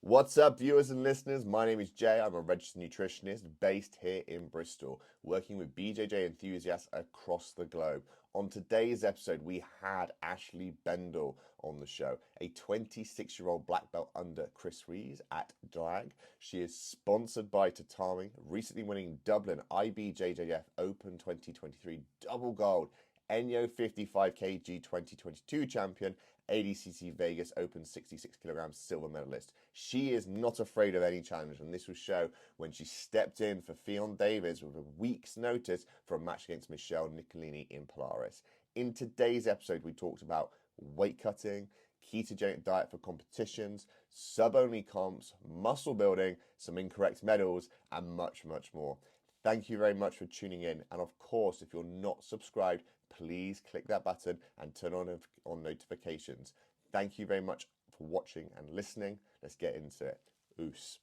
What's up, viewers and listeners? My name is Jay. I'm a registered nutritionist based here in Bristol, working with BJJ enthusiasts across the globe. On today's episode, we had Ashley Bendle on the show, a 26-year-old black belt under Chris Rees at Draig. She is sponsored by Tatami, recently winning Dublin IBJJF Open 2023 double gold, Enyo 55 kg 2022 champion, ADCC Vegas Open 66 kilograms silver medalist. She is not afraid of any challenge, and this will show when she stepped in for Fionn Davies with a week's notice for a match against Michelle Nicolini in Polaris. In today's episode, we talked about weight cutting, ketogenic diet for competitions, sub-only comps, muscle building, some incorrect medals, and much, much more. Thank you very much for tuning in, and of course, if you're not subscribed, please click that button and turn on notifications. Thank you very much for watching and listening. Let's get into it. Oos.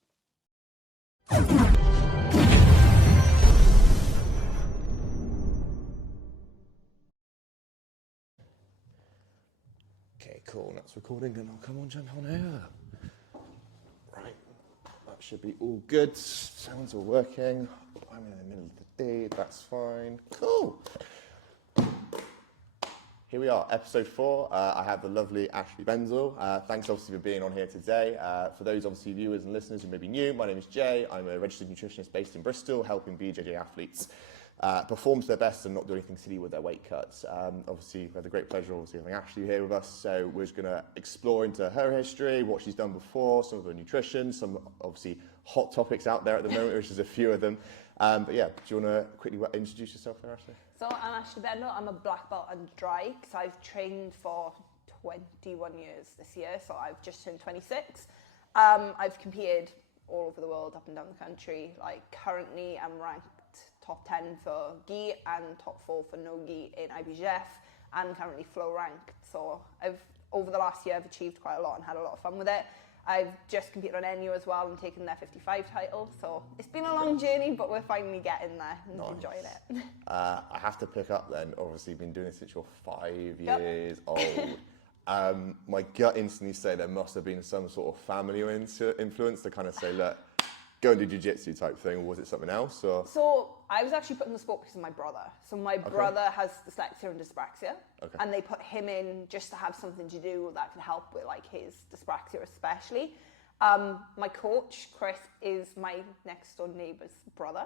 Okay, cool. That's recording, and I'll come on, jump on here. Right, that should be all good. Sounds all working. I'm in the middle of the day. That's fine. Cool. Here we are, episode 4. I have the lovely Ashley Bendle. Thanks obviously for being on here today. For those obviously viewers and listeners who may be new, my name is Jay. I'm a registered nutritionist based in Bristol, helping BJJ athletes perform to their best and not do anything silly with their weight cuts. Obviously, we had the great pleasure of having Ashley here with us, so we're just going to explore into her history, what she's done before, some of her nutrition, some obviously hot topics out there at the moment, which is a few of them. But yeah, do you want to quickly introduce yourself there, Ashley? So I'm Ashley Bendle. I'm a black belt and Draig. So I've trained for 21 years this year. So I've just turned 26. I've competed all over the world, up and down the country. Like currently, I'm ranked top 10 for gi and top 4 for no gi in IBJJF, and currently flow ranked. So over the last year, I've achieved quite a lot and had a lot of fun with it. I've just competed on Enyo as well and taken their 55 title. So it's been a long journey, but we're finally getting there and enjoying it. I have to pick up then, obviously you've been doing this since you're 5 years old. My gut instantly say there must have been some sort of family influence to kind of say, look, go and do jiu-jitsu type thing, or was it something else? Or? So I was actually put in the sport because of my brother. So my brother has dyslexia and dyspraxia, and they put him in just to have something to do that could help with like his dyspraxia especially. My coach, Chris, is my next door neighbour's brother,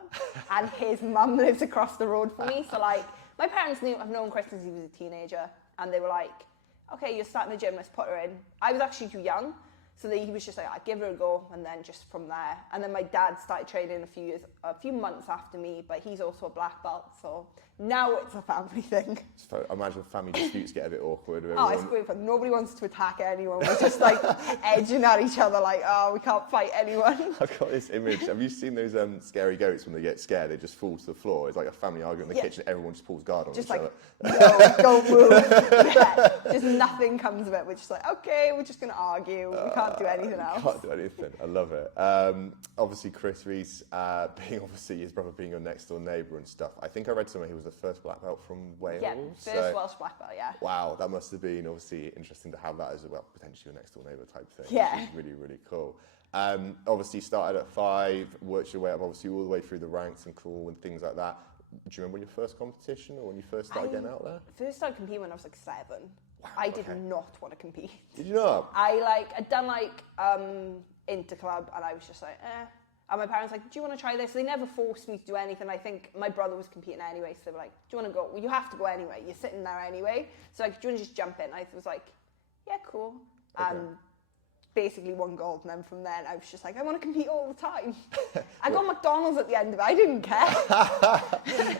and his mum lives across the road from me. So like my parents I've known Chris since he was a teenager, and they were like, okay, you're starting a gym, let's put her in. I was actually too young. So he was just like, I'd give her a go, and then just from there. And then my dad started training a few months after me, but he's also a black belt, so now it's a family thing. So I imagine family disputes get a bit awkward. It's great fun. Nobody wants to attack anyone. We're just like edging at each other like, oh, we can't fight anyone. I've got this image. Have you seen those scary goats when they get scared? They just fall to the floor. It's like a family argument in the kitchen. Everyone just pulls guard on each other. No, don't move. Yeah, just nothing comes of it. We're just like, okay, we're just going to argue. We can't do anything else. Can't do anything. I love it. Obviously, Chris Rees, being obviously his brother being your next door neighbour and stuff. I think I read somewhere he was the first black belt from Wales. Yeah, first Welsh black belt, yeah. Wow, that must have been obviously interesting to have that as well, potentially your next door neighbour type thing. Yeah. Which is really, really cool. Obviously, started at 5, worked your way up obviously all the way through the ranks and cool and things like that. Do you remember when your first competition or when you first started getting out there? First started competing when I was like 7. Wow, I did not want to compete. Did you not? I'd done interclub, and I was just like, eh. And my parents were like, do you want to try this? They never forced me to do anything. I think my brother was competing anyway, so they were like, do you want to go? Well, you have to go anyway. You're sitting there anyway. So like, do you want to just jump in? I was like, yeah, cool. Okay. And basically won gold, and then from then I was just like, I want to compete all the time. I got McDonald's at the end of it. I didn't care.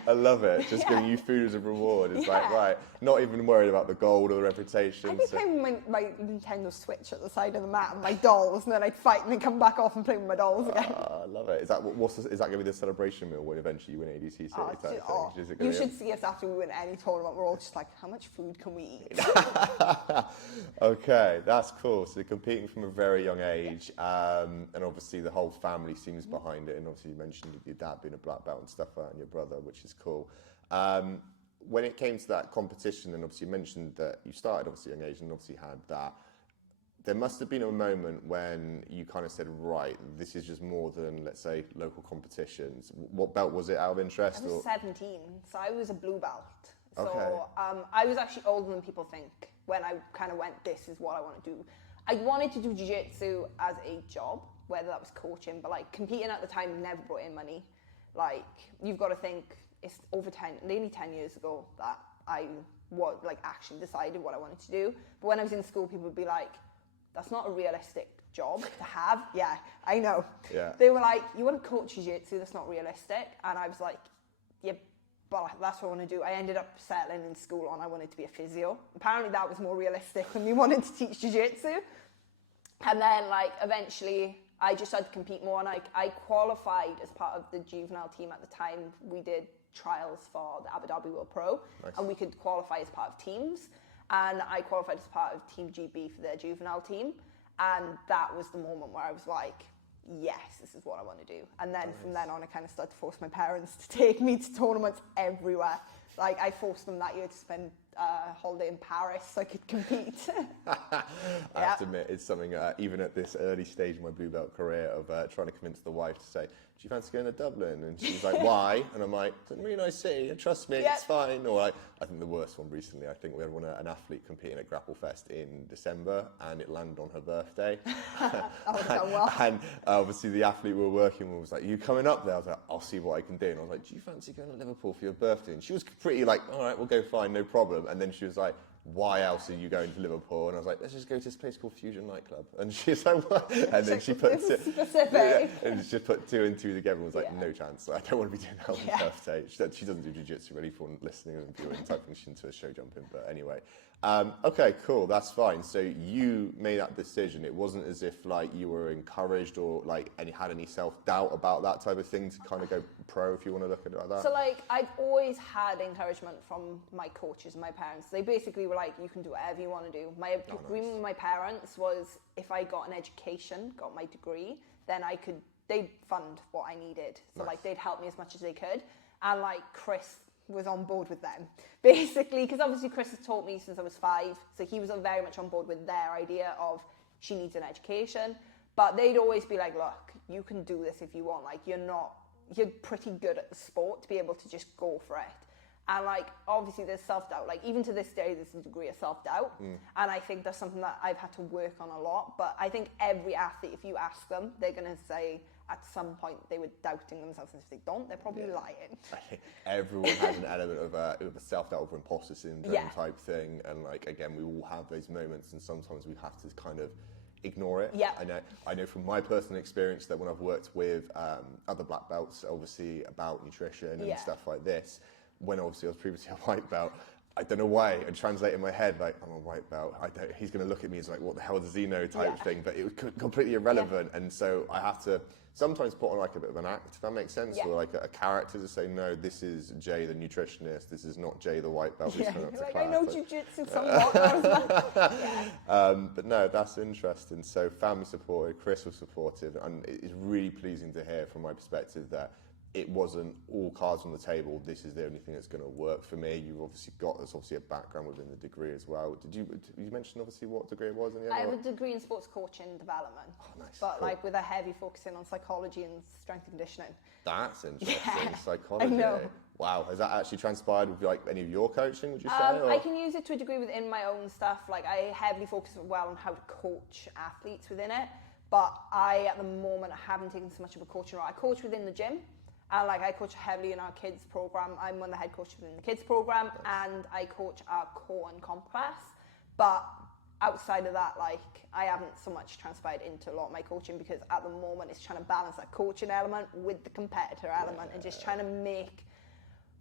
I love it. Just giving you food as a reward. It's like, right, not even worried about the gold or the reputation. I'd be playing with my Nintendo Switch at the side of the mat and my dolls, and then I'd fight and then come back off and play with my dolls again. I love it. Is that going to be the celebration meal when eventually you win ADCC? You should see us after we win any tournament. We're all just like, how much food can we eat? Okay, that's cool. So you're competing from a very young age, and obviously the whole family seems behind it. And obviously you mentioned your dad being a black belt and stuff like that, and your brother, which is cool. When it came to that competition, and obviously you mentioned that you started obviously at a young age and obviously had that there must have been a moment when you kind of said, right, this is just more than, let's say, local competitions. What belt was it, out of interest? I was 17, so I was a blue belt. So Okay. I was actually older than people think when I kind of went, this is what I want to do. I wanted to do jiu-jitsu as a job, whether that was coaching, but like competing at the time never brought in money. Like, you've got to think, it's nearly 10 years ago that I actually decided what I wanted to do. But when I was in school, people would be like, that's not a realistic job to have. Yeah, I know. Yeah. They were like, you want to coach jiu-jitsu, that's not realistic. And I was like, yeah, but that's what I want to do. I ended up settling in school on I wanted to be a physio. Apparently that was more realistic than me wanting to teach jiu-jitsu. And then like eventually I just had to compete more, and I qualified as part of the juvenile team at the time. We did trials for the Abu Dhabi World Pro. Nice. And we could qualify as part of teams. And I qualified as part of Team GB for their juvenile team. And that was the moment where I was like, yes, this is what I want to do. And then from then on, I kind of started to force my parents to take me to tournaments everywhere. Like, I forced them that year to spend a holiday in Paris so I could compete. I have to admit, it's something, even at this early stage of my blue belt career, of trying to convince the wife to say, do you fancy going to Dublin? And she's like, why? And I'm like, it's a really nice city, trust me, it's fine. Or like, I think the worst one recently, I think we had an athlete competing at Grapple Fest in December, and it landed on her birthday. And obviously the athlete we were working with was like, you coming up there? I was like, I'll see what I can do. And I was like, do you fancy going to Liverpool for your birthday? And she was pretty like, all right, we'll go, fine, no problem. And then she was like, why else are you going to Liverpool? And I was like, let's just go to this place called Fusion Nightclub. And she's like, what? And then she put and she just put two and two together and was like, no chance. I don't want to be doing that on my birthday. She doesn't do jiu-jitsu really for listening and viewing type thing. She's into a show jumping. But anyway, okay, cool, that's fine. So you made that decision. It wasn't as if like you were encouraged or like had any self-doubt about that type of thing to kind of go pro, if you want to look at it like that? So like, I've always had encouragement from my coaches and my parents. They basically were like, you can do whatever you want to do. My agreement with my parents was, if I got an education, got my degree, then they'd fund what I needed. So like, they'd help me as much as they could. And like, Chris was on board with them, basically, because obviously Chris has taught me since I was 5, so he was very much on board with their idea of she needs an education. But they'd always be like, look, you can do this if you want. Like, you're pretty good at the sport to be able to just go for it. And like, obviously there's self-doubt. Like, even to this day, there's a degree of self-doubt. And I think that's something that I've had to work on a lot. But I think every athlete, if you ask them, they're going to say at some point they were doubting themselves. And if they don't, they're probably lying. I think everyone has an element of a self-doubt or imposter syndrome type thing. And like, again, we all have those moments, and sometimes we have to kind of ignore it. Yeah. I know from my personal experience that when I've worked with other black belts, obviously about nutrition and stuff like this, when obviously I was previously a white belt, I don't know why, I translate in my head like, I'm a white belt, he's going to look at me as like, what the hell does he know type thing, but it was completely irrelevant. And so I have to sometimes put on like a bit of an act, if that makes sense, or like a character to say, no, this is Jay the nutritionist, this is not Jay the white belt who's coming up to like, class. I know jiu-jitsu somewhat. But no, that's interesting. So family supported, Chris was supportive, and it's really pleasing to hear from my perspective that it wasn't all cards on the table, this is the only thing that's going to work for me. You've obviously got a background within the degree as well. Did you mention obviously what degree it was in the end? I have a degree in sports coaching development. Oh, nice. But cool. like with a heavy focusing on psychology and strength and conditioning. That's interesting. Yeah, Psychology. I know. Wow, has that actually transpired with like any of your coaching, would you say? I can use it to a degree within my own stuff. Like, I heavily focus on how to coach athletes within it. But at the moment, haven't taken so much of a coaching role. I coach within the gym. And like, I coach heavily in our kids program. I'm one of the head coaches within the kids program, and I coach our core and comp class. But outside of that, like, I haven't so much transpired into a lot of my coaching, because at the moment it's trying to balance that coaching element with the competitor element, and just trying to make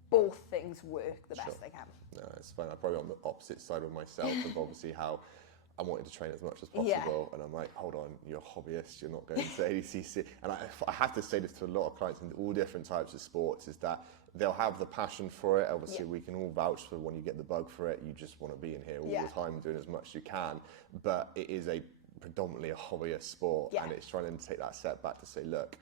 both things work the best I can. No, it's fine. I'm probably on the opposite side of myself of obviously how I'm wanting to train as much as possible, and I'm like, hold on, you're a hobbyist, you're not going to ADCC. And I have to say this to a lot of clients in all different types of sports, is that they'll have the passion for it. Obviously, we can all vouch for when you get the bug for it, you just want to be in here all the time doing as much as you can. But it is predominantly a hobbyist sport, and it's trying to take that step back to say, look,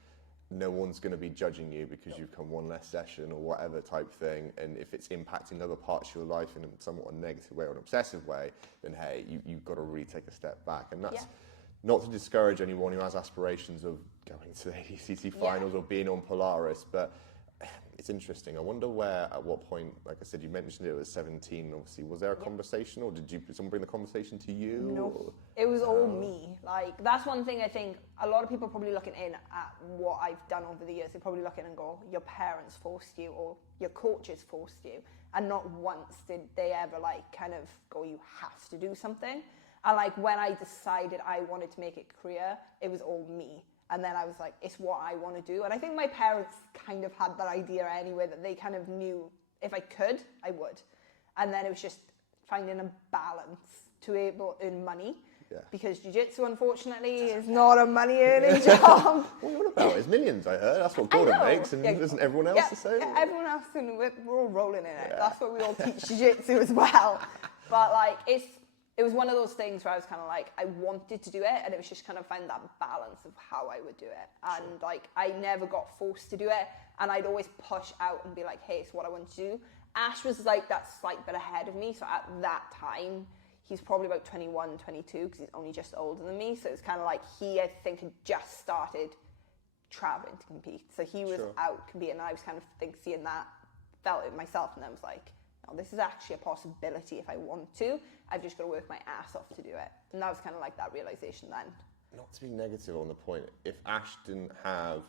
no one's going to be judging you because you've come one less session or whatever type thing. And if it's impacting other parts of your life in somewhat a negative way or an obsessive way, then hey, you've got to really take a step back. And that's not to discourage anyone who has aspirations of going to the ADCC finals or being on Polaris, but it's interesting. I wonder at what point, like I said, you mentioned it was 17, obviously. Was there a conversation, or did someone bring the conversation to you? No, it was all me. Like, that's one thing I think a lot of people are probably looking in at what I've done over the years. They probably look in and go, your parents forced you, or your coaches forced you. And not once did they ever, like, kind of go, you have to do something. And, like, when I decided I wanted to make it a career, it was all me. And then I was like, it's what I want to do. And I think my parents kind of had that idea anyway, that they kind of knew if I could, I would. And then it was just finding a balance to be able to earn money. Yeah. Because jiu-jitsu, unfortunately, is not a money-earning job. What about? It's millions, I heard. That's what Gordon makes. And isn't everyone else the same? Yeah, everyone else, and we're all rolling in it. Yeah. That's what we all teach jiu-jitsu as well. But, like, it was one of those things where I was kind of like, I wanted to do it, and it was just kind of find that balance of how I would do it. And like, I never got forced to do it, and I'd always push out and be like, hey, it's what I want to do. Ash was like that slight bit ahead of me, so at that time, he's probably about 21, 22, because he's only just older than me, so it's kind of like he, I think, had just started traveling to compete. So he was out competing, and I was kind of seeing that, felt it myself, and I was like, this is actually a possibility if I want to. I've just got to work my ass off to do it. And that was kind of like that realization then. Not to be negative on the point, if Ash didn't have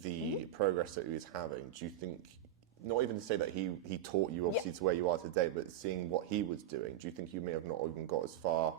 the progress that he was having, do you think, not even to say that he taught you obviously to where you are today, but seeing what he was doing, do you think you may have not even got as far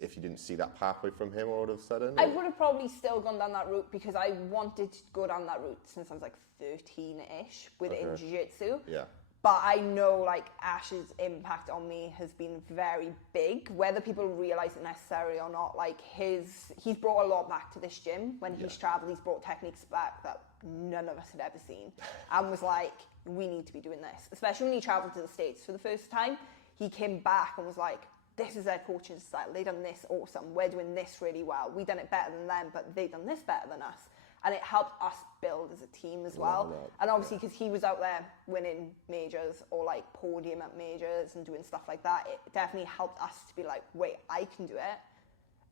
if you didn't see that pathway from him all of a sudden? I would have probably still gone down that route, because I wanted to go down that route since I was like 13-ish within jiu-jitsu. Yeah. But I know, like, Ash's impact on me has been very big, whether people realise it necessarily or not. Like, he's brought a lot back to this gym. When he's travelled, he's brought techniques back that none of us had ever seen. And was like, we need to be doing this. Especially when he travelled to the States for the first time. He came back and was like, this is their coaching style. They done this awesome. We're doing this really well. We done it better than them, but they done this better than us. And it helped us build as a team as well. And obviously, because he was out there winning majors or like podium at majors and doing stuff like that, it definitely helped us to be like, wait, I can do it.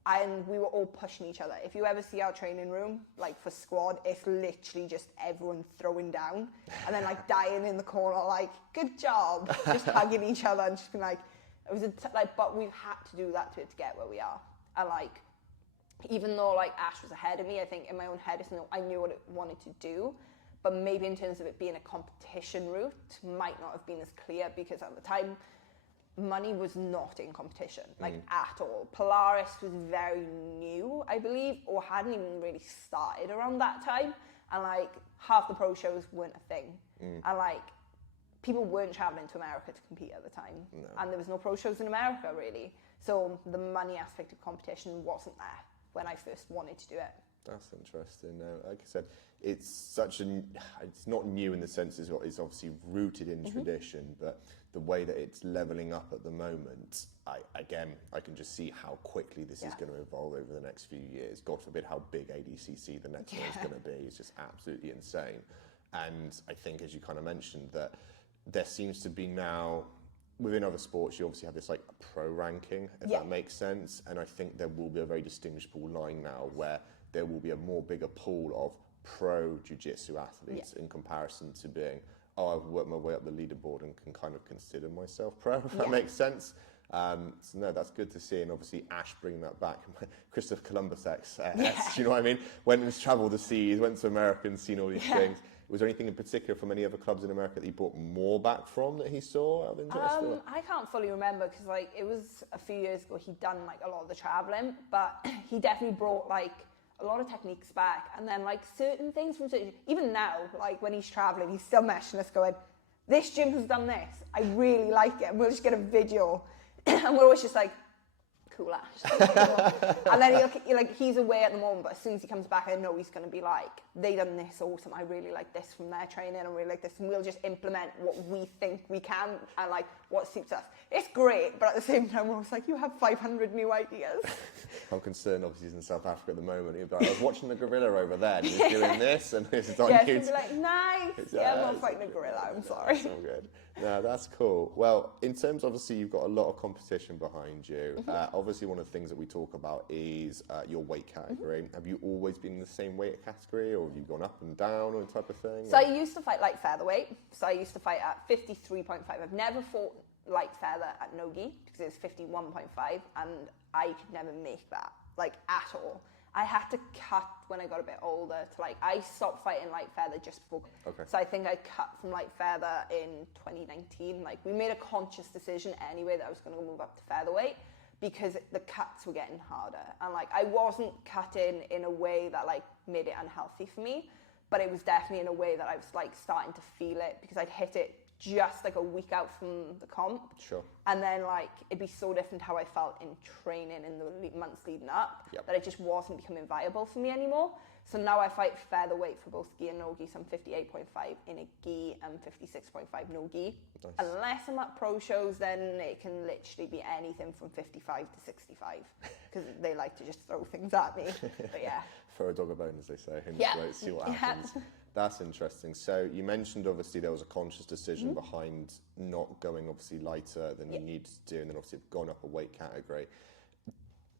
And we were all pushing each other. If you ever see our training room, like for squad, it's literally just everyone throwing down and then like dying in the corner, like, good job, just hugging each other and just being like, it was but we've had to do that to get where we are. And like, even though like Ash was ahead of me, I think in my own head I knew what it wanted to do, but maybe in terms of it being a competition route might not have been as clear, because at the time money was not in competition at all. Polaris was very new, I believe, or hadn't even really started around that time, and like half the pro shows weren't a thing, and like people weren't traveling to America to compete at the time, and there was no pro shows in America really, so the money aspect of competition wasn't there when I first wanted to do it. That's interesting. Like I said, it's not new in the sense it's obviously rooted in tradition, but the way that it's leveling up at the moment, I can just see how quickly this is going to evolve over the next few years. God forbid how big ADCC the next one is going to be. It's just absolutely insane. And I think, as you kind of mentioned, that there seems to be now, within other sports, you obviously have this like pro ranking, if that makes sense. And I think there will be a very distinguishable line now where there will be a more bigger pool of pro jiu-jitsu athletes in comparison to being, I've worked my way up the leaderboard and can kind of consider myself pro, if that makes sense. So no, that's good to see. And obviously Ash bringing that back. Christopher Columbus you know what I mean? Went and travelled the seas, went to America and seen all these things. Was there anything in particular from any other clubs in America that he brought more back from that he saw out of interest? I can't fully remember, because like it was a few years ago he'd done like a lot of the traveling, but he definitely brought like a lot of techniques back, and then like certain things from even now, like when he's traveling, he's still messaging us going, this gym has done this, I really like it, and we'll just get a video and we're always just like, cool Ash. And then he's away at the moment, but as soon as he comes back, I know he's going to be like, they done this awesome. I really like this from their training. I really like this. And we'll just implement what we think we can and like what suits us. It's great, but at the same time, I was like, you have 500 new ideas. I'm concerned, obviously, he's in South Africa at the moment. He'll be like, I was watching the gorilla over there, and he's doing this, and this is on YouTube. YouTube. He'll be like, nice. Yeah, I'm not fighting a gorilla, I'm sorry. That's all good. No, that's cool. Well, in terms, obviously, you've got a lot of competition behind you. Obviously, one of the things that we talk about is your weight category. Have you always been in the same weight category, or have you gone up and down, or type of thing? So I used to fight light featherweight. So I used to fight at 53.5. I've never fought light feather at no-gi because it's 51.5, and I could never make that, like, at all. I had to cut when I got a bit older to like, I stopped fighting light feather just before. Okay. So I think I cut from light feather in 2019. Like, we made a conscious decision anyway that I was going to move up to featherweight because the cuts were getting harder. And like, I wasn't cutting in a way that like made it unhealthy for me, but it was definitely in a way that I was like starting to feel it because I'd hit it just like a week out from the comp. Sure. And then like it'd be so different how I felt in training in the months leading up that it just wasn't becoming viable for me anymore. So now I fight featherweight for both gi and no-gi, so I'm 58.5 in a gi and 56.5 no-gi. Nice. Unless I'm at pro shows, then it can literally be anything from 55 to 65 because they like to just throw things at me. But yeah. Throw a dog a bone, as they say, and just wait, see what happens. That's interesting. So you mentioned, obviously, there was a conscious decision behind not going, obviously, lighter than you needed to do, and then obviously gone up a weight category.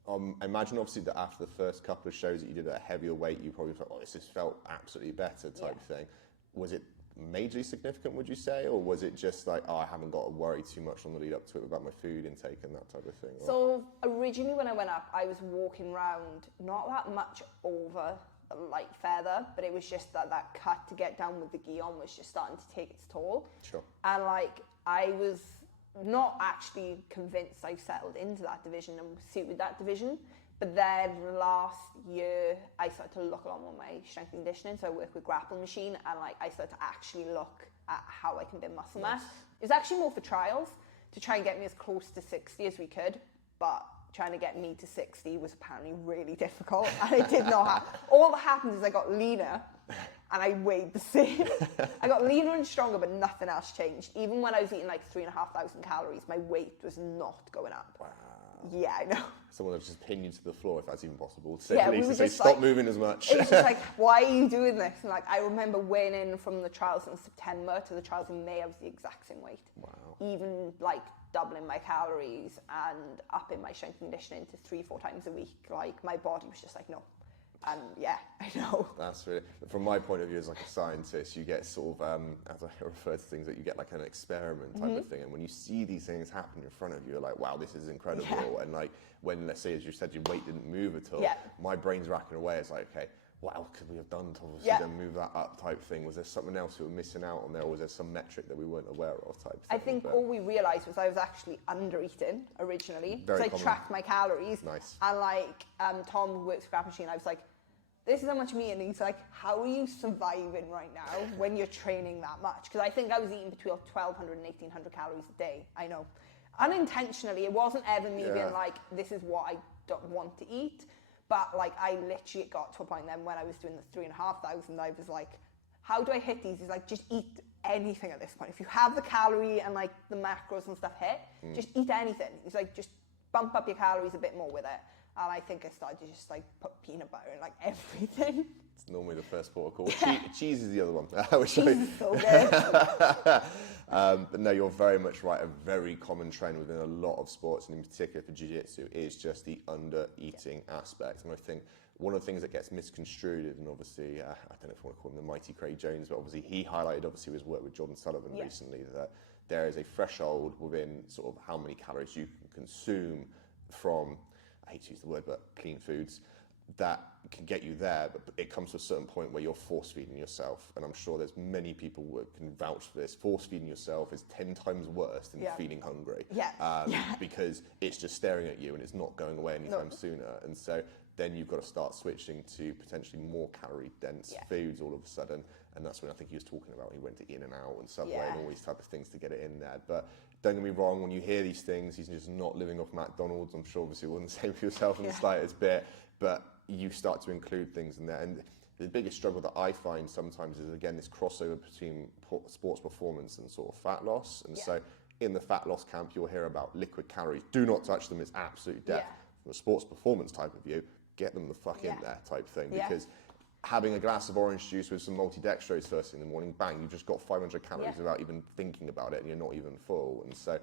I imagine, obviously, that after the first couple of shows that you did at a heavier weight, you probably thought, oh, this just felt absolutely better type thing. Was it majorly significant, would you say, or was it just like, oh, I haven't got to worry too much on the lead up to it about my food intake and that type of thing? So originally when I went up, I was walking around not that much over the light feather, but it was just that cut to get down with the gi on was just starting to take its toll. Sure. And like, I was not actually convinced I've settled into that division and suited that division. But then last year, I started to look a lot more at my strength and conditioning. So I work with Grapple Machine, and like I started to actually look at how I can build muscle mass. It was actually more for trials to try and get me as close to 60 as we could, but trying to get me to 60 was apparently really difficult, and it did not happen. All that happened is I got leaner, and I weighed the same. I got leaner and stronger, but nothing else changed. Even when I was eating like 3,500 calories, my weight was not going up. Wow. Yeah, I know. Someone would just pin you to the floor if that's even possible. We were say, just stop like, moving as much. It was just like, why are you doing this? And like, I remember weighing in from the trials in September to the trials in May, I was the exact same weight. Wow. Even like doubling my calories and upping my strength and conditioning to 3-4 times a week. Like, my body was just like, no. And yeah, I know. That's really, from my point of view as like a scientist, you get sort of, as I refer to things, that you get like an experiment type of thing. And when you see these things happen in front of you, you're like, wow, this is incredible. Yeah. And like, when, let's say, as you said, your weight didn't move at all, my brain's racking away. It's like, okay, what else could we have done to obviously then move that up type thing? Was there something else we were missing out on there, or was there some metric that we weren't aware of type thing? I think all we realised was I was actually under-eating originally. Very so I tracked my calories. Nice. And like, Tom, who works for Grapple Machine, I was like, this is how much meat, and he's like, how are you surviving right now when you're training that much? Because I think I was eating between 1,200 and 1,800 calories a day. I know. Unintentionally, it wasn't ever me being like, this is what I don't want to eat. But like, I literally got to a point then when I was doing the 3,500, I was like, how do I hit these? He's like, just eat anything at this point. If you have the calorie and like the macros and stuff hit, just eat anything. He's like, just bump up your calories a bit more with it. And I think I started to just like put peanut butter in like everything. It's normally the first port of call. Cheese is the other one. Cheese is so good. But no, you're very much right. A very common trend within a lot of sports, and in particular for jiu-jitsu, is just the under-eating aspect. And I think one of the things that gets misconstrued, and obviously, I don't know if I want to call him the mighty Craig Jones, but obviously he highlighted obviously his work with Jordan Sullivan recently, that there is a threshold within sort of how many calories you can consume from, I hate to use the word, but clean foods, that can get you there, but it comes to a certain point where you're force-feeding yourself, and I'm sure there's many people who can vouch for this. Force-feeding yourself is 10 times worse than feeling hungry, because it's just staring at you and it's not going away anytime sooner, and so then you've got to start switching to potentially more calorie-dense foods all of a sudden, and that's when I think he was talking about he went to In-N-Out and Subway and all these type of things to get it in there. But don't get me wrong, when you hear these things, he's just not living off McDonald's. I'm sure obviously it wasn't the same for yourself in the slightest bit, but you start to include things in there. And the biggest struggle that I find sometimes is, again, this crossover between sports performance and sort of fat loss. And so in the fat loss camp, you'll hear about liquid calories. Do not touch them, it's absolute death. From a sports performance type of view, get them the fuck in there type thing. Because having a glass of orange juice with some multi-dextrose first thing in the morning, bang, you've just got 500 calories without even thinking about it, and you're not even full. And so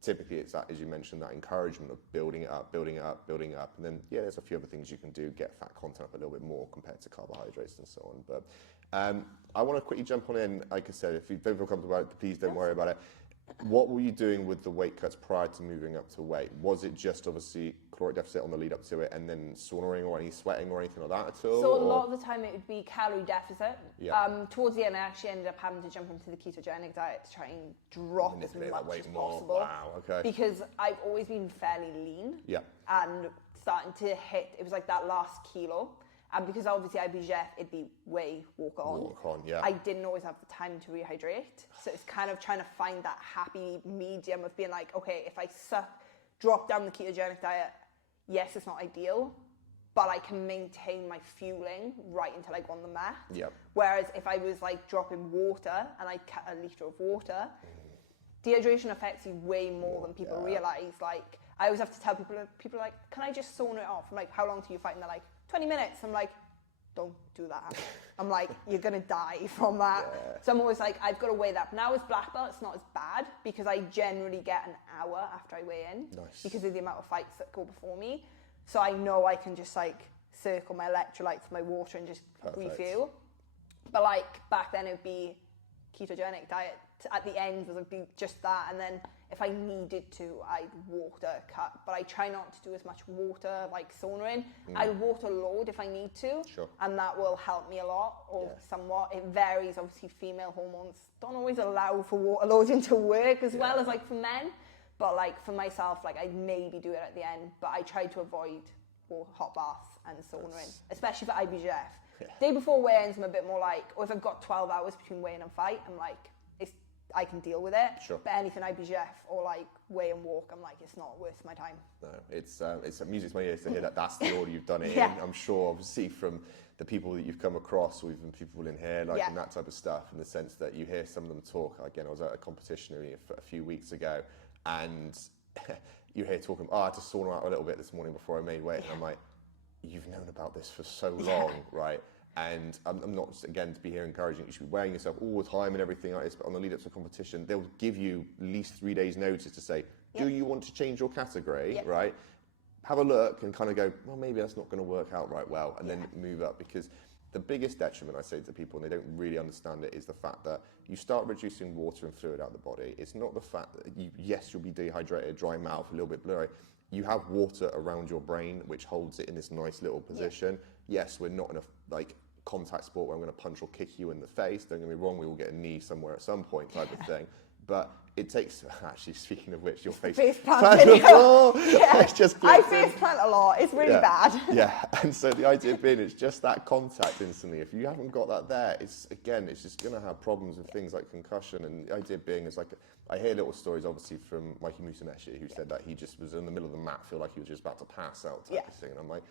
typically it's that, as you mentioned, that encouragement of building it up, building it up, building it up. And then, there's a few other things you can do, get fat content up a little bit more compared to carbohydrates and so on. But I want to quickly jump on in. Like I said, if you don't feel comfortable about it, please don't worry about it. What were you doing with the weight cuts prior to moving up to weight? Was it just obviously caloric deficit on the lead up to it and then saunaing or any sweating or anything like that at all? So a lot of the time it would be calorie deficit. Towards the end I actually ended up having to jump into the ketogenic diet to try and drop as much as possible. Wow, okay. Because I've always been fairly lean. And starting to hit, it was like that last kilo. And because obviously IBJJF, it'd be way walk on. I didn't always have the time to rehydrate. So it's kind of trying to find that happy medium of being like, okay, if I drop down the ketogenic diet, yes, it's not ideal, but I can maintain my fueling right until I go on the mat. Whereas if I was like dropping water and I cut a litre of water, dehydration affects you way more than people realise. Like, I always have to tell people are like, can I just sauna it off? I'm like, how long do you fight? And they're like, 20 minutes. I'm like, don't do that. I'm like, you're going to die from that. So I'm always like, I've got to weigh that. Now as black belt, it's not as bad because I generally get an hour after I weigh in because of the amount of fights that go before me. So I know I can just like circle my electrolytes, my water and just refuel. But like back then it would be ketogenic diet. At the end would be just that. And then if I needed to, I'd water cut, but I try not to do as much water, like saunaing. I'll water load if I need to, and that will help me a lot, or somewhat. It varies, obviously female hormones don't always allow for water loading to work as well as like for men, but like for myself, like I'd maybe do it at the end, but I try to avoid hot baths and saunaing, especially for IBJJF. Day before weigh-ins, I'm a bit more like, or if I've got 12 hours between weigh-in and fight, I'm like, I can deal with it. But anything IBJJF or like weigh and walk, I'm like, it's not worth my time. No, it's music to my ears to hear that that's the order you've done it in. I'm sure, obviously, from the people that you've come across, or even people in here, like and that type of stuff, in the sense that you hear some of them talk. Again, I was at a competition a few weeks ago, and you hear talking, I had to sauna out a little bit this morning before I made weight. And I'm like, you've known about this for so long, right? And I'm not, again, to be here encouraging you should be weighing yourself all the time and everything like this, but on the lead up to a competition, they'll give you at least 3 days notice to say, do you want to change your category, right? Have a look and kind of go, well, maybe that's not going to work out right well, and then move up. Because the biggest detriment, I say to people, and they don't really understand it, is the fact that you start reducing water and fluid out of the body. It's not the fact that, you'll be dehydrated, dry mouth, a little bit blurry. You have water around your brain, which holds it in this nice little position. Yes, we're not in a, like, contact sport where I'm going to punch or kick you in the face. Don't get me wrong, we will get a knee somewhere at some point type of thing. But it takes, actually, speaking of which, your face planted before. It's just I face plant a lot. It's really bad. And so the idea being, it's just that contact instantly. If you haven't got that there, it's just going to have problems with things like concussion. And the idea being is like, I hear little stories, obviously, from Mikey Musameshi, who said that he just was in the middle of the mat, feel like he was just about to pass out type of thing. And I'm like,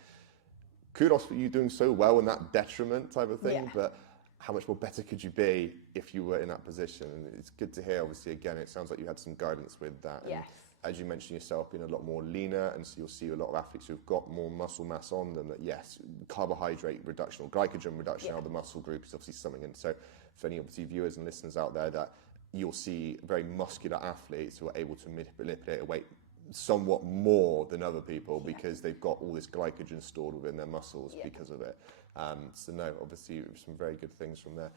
kudos for you doing so well in that detriment type of thing, but how much more better could you be if you were in that position? And it's good to hear, obviously, again, it sounds like you had some guidance with that. And as you mentioned yourself, being a lot more leaner, and so you'll see a lot of athletes who've got more muscle mass on them, that carbohydrate reduction or glycogen reduction out of the muscle group is obviously something. And so for any obviously viewers and listeners out there, that you'll see very muscular athletes who are able to manipulate a weight somewhat more than other people because they've got all this glycogen stored within their muscles because of it. So no, obviously some very good things from there.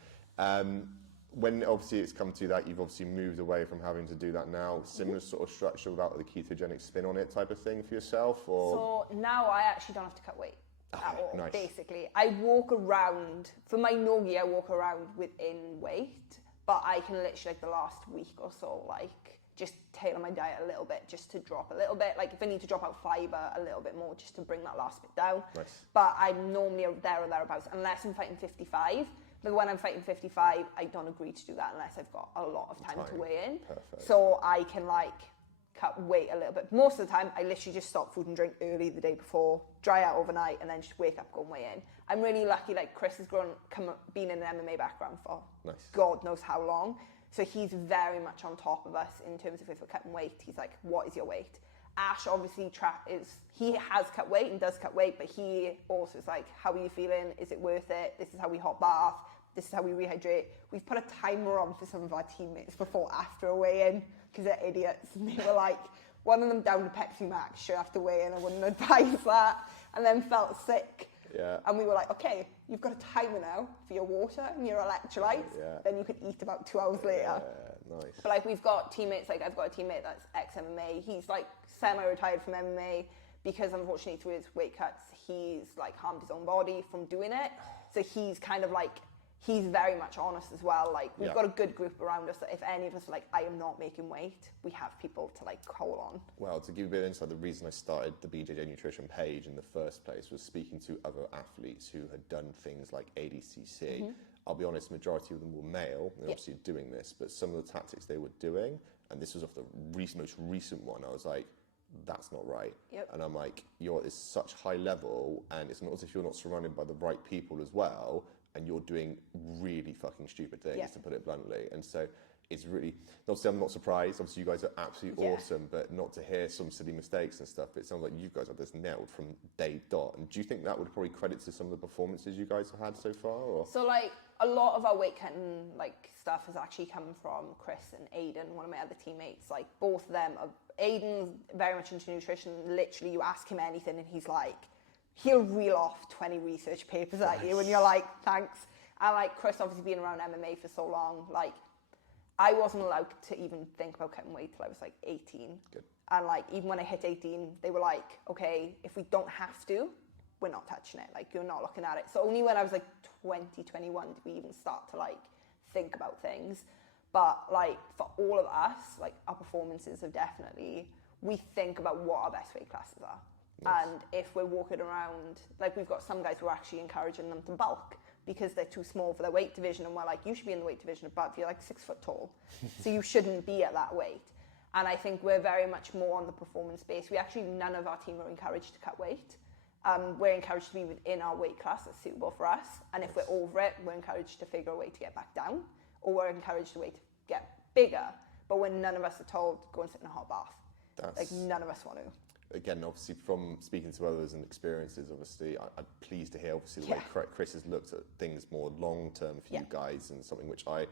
When obviously it's come to that, you've obviously moved away from having to do that now. Similar sort of structure without the ketogenic spin on it type of thing for yourself? Or? So now I actually don't have to cut weight at all, basically. I walk around, for my nogi, I walk around within weight, but I can literally, like the last week or so, like, just tailor my diet a little bit, just to drop a little bit. Like if I need to drop out fibre a little bit more, just to bring that last bit down. But I'm normally there or thereabouts, unless I'm fighting 55. Like when I'm fighting 55, I don't agree to do that unless I've got a lot of time to weigh in. Perfect. So I can like cut weight a little bit. Most of the time, I literally just stop food and drink early the day before, dry out overnight, and then just wake up, go and weigh in. I'm really lucky, like Chris has been in an MMA background for God knows how long. So he's very much on top of us in terms of if we're cutting weight. He's like, what is your weight? Ash obviously he has cut weight and does cut weight, but he also is like, how are you feeling? Is it worth it? This is how we hot bath. This is how we rehydrate. We've put a timer on for some of our teammates before, after a weigh-in, because they're idiots. And they were like, one of them down to Pepsi Max straight after weigh-in. I wouldn't advise that. And then felt sick. Yeah. And we were like, okay, you've got a timer now for your water and your electrolytes. Yeah. Then you can eat about 2 hours later. Yeah, nice. But like we've got teammates, like I've got a teammate that's ex-MMA. He's like semi-retired from MMA because unfortunately through his weight cuts, he's like harmed his own body from doing it. So he's kind of like, he's very much honest as well. Like we've got a good group around us that if any of us are like, I am not making weight, we have people to like call on. Well, to give you a bit of insight, the reason I started the BJJ Nutrition page in the first place was speaking to other athletes who had done things like ADCC. I'll be honest, majority of them were male, and obviously doing this, but some of the tactics they were doing, and this was off the most recent one, I was like, that's not right. And I'm like, you're at this such high level, and it's not as if you're not surrounded by the right people as well, and you're doing really fucking stupid things, to put it bluntly. And so it's really, obviously I'm not surprised, obviously you guys are absolutely awesome, but not to hear some silly mistakes and stuff, but it sounds like you guys have this nailed from day dot. And do you think that would probably credit to some of the performances you guys have had so far? Or? So like a lot of our weight cutting like stuff has actually come from Chris and Aiden, one of my other teammates. Like both of them, Aiden's very much into nutrition. Literally you ask him anything and he's like, he'll reel off 20 research papers at you and you're like, thanks. And like Chris obviously being around MMA for so long, like I wasn't allowed to even think about cutting weight till I was like 18. Good. And like even when I hit 18, they were like, okay, if we don't have to, we're not touching it. Like you're not looking at it. So only when I was like 20, 21 did we even start to like think about things. But like for all of us, like our performances have definitely, we think about what our best weight classes are. Nice. And if we're walking around, like we've got some guys who are actually encouraging them to bulk because they're too small for their weight division, and we're like, you should be in the weight division above, you're like 6 foot tall. So you shouldn't be at that weight. And I think we're very much more on the performance base. None of our team are encouraged to cut weight. We're encouraged to be within our weight class that's suitable for us. And if we're over it, we're encouraged to figure a way to get back down, or we're encouraged a way to get bigger. But when none of us are told, go and sit in a hot bath. Like none of us want to. Again, obviously from speaking to others and experiences, obviously I'm pleased to hear obviously the way Chris has looked at things more long term for you guys, and something which I'm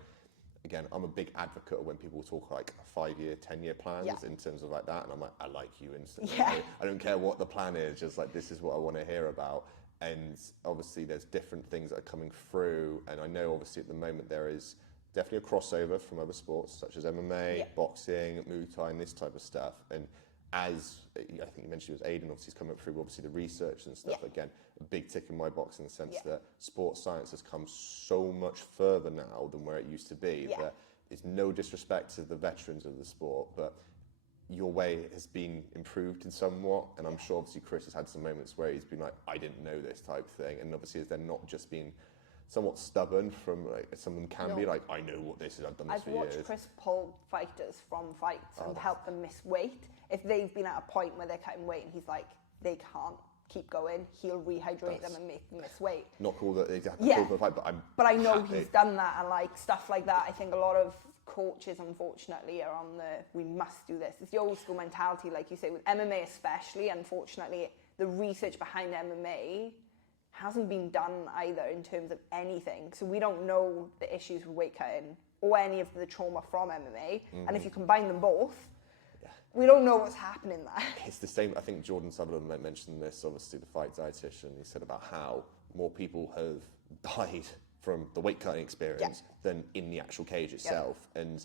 a big advocate of when people talk like 5-year, 10-year plans in terms of like that, and I'm like, I like you instantly. I don't care what the plan is, just like this is what I want to hear about. And obviously there's different things that are coming through, and I know obviously at the moment there is definitely a crossover from other sports such as MMA, boxing, Muay Thai, and this type of stuff. And as I think you mentioned, it was Aiden, obviously he's coming through obviously the research and stuff. Again, a big tick in my box in the sense that sports science has come so much further now than where it used to be. That it's no disrespect to the veterans of the sport, but your way has been improved in somewhat, and I'm sure obviously Chris has had some moments where he's been like, I didn't know this type of thing, and obviously they're not just being somewhat stubborn from like some of them can be like, I know what this is, I've done this for years. I've watched Chris pull fighters from fights and help them miss weight. If they've been at a point where they're cutting weight and he's like, they can't keep going, he'll rehydrate them and make them miss weight. Not cool that they have to pull for the fight, but I know he's done that, and like stuff like that. I think a lot of coaches unfortunately are on we must do this. It's the old school mentality, like you say, with MMA especially. Unfortunately, the research behind MMA hasn't been done either in terms of anything. So we don't know the issues with weight cutting or any of the trauma from MMA. And if you combine them both, we don't know what's happening there. It's the same. I think Jordan Sutherland mentioned this, obviously the fight dietitian. He said about how more people have died from the weight cutting experience than in the actual cage itself. And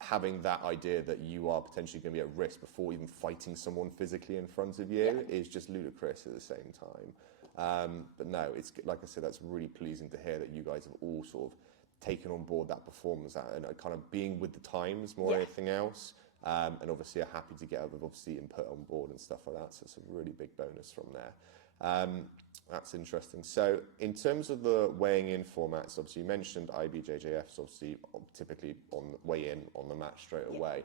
having that idea that you are potentially going to be at risk before even fighting someone physically in front of you is just ludicrous at the same time. But no, it's like I said, that's really pleasing to hear that you guys have all sort of taken on board that performance and kind of being with the times more than anything else. And obviously are happy to get other obviously input on board and stuff like that. So it's a really big bonus from there. That's interesting. So in terms of the weighing in formats, obviously you mentioned IBJJFs, obviously typically on weigh in on the match straight away.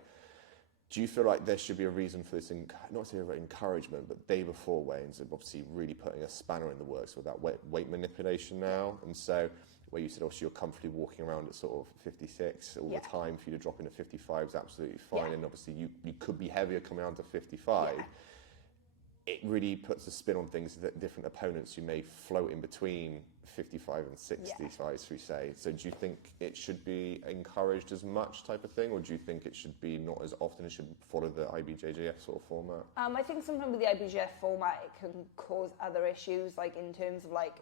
Do you feel like there should be a reason for this, not to say encouragement, but day before weigh-ins of obviously really putting a spanner in the works with that weight manipulation now? And so where you said obviously you're comfortably walking around at sort of 56 all the time, for you to drop into 55 is absolutely fine. And obviously you could be heavier coming down to 55. It really puts a spin on things that different opponents who may float in between 55 and 60, as we say. So do you think it should be encouraged as much type of thing, or do you think it should be not as often, it should follow the IBJJF sort of format? I think sometimes with the IBJJF format, it can cause other issues, like in terms of like,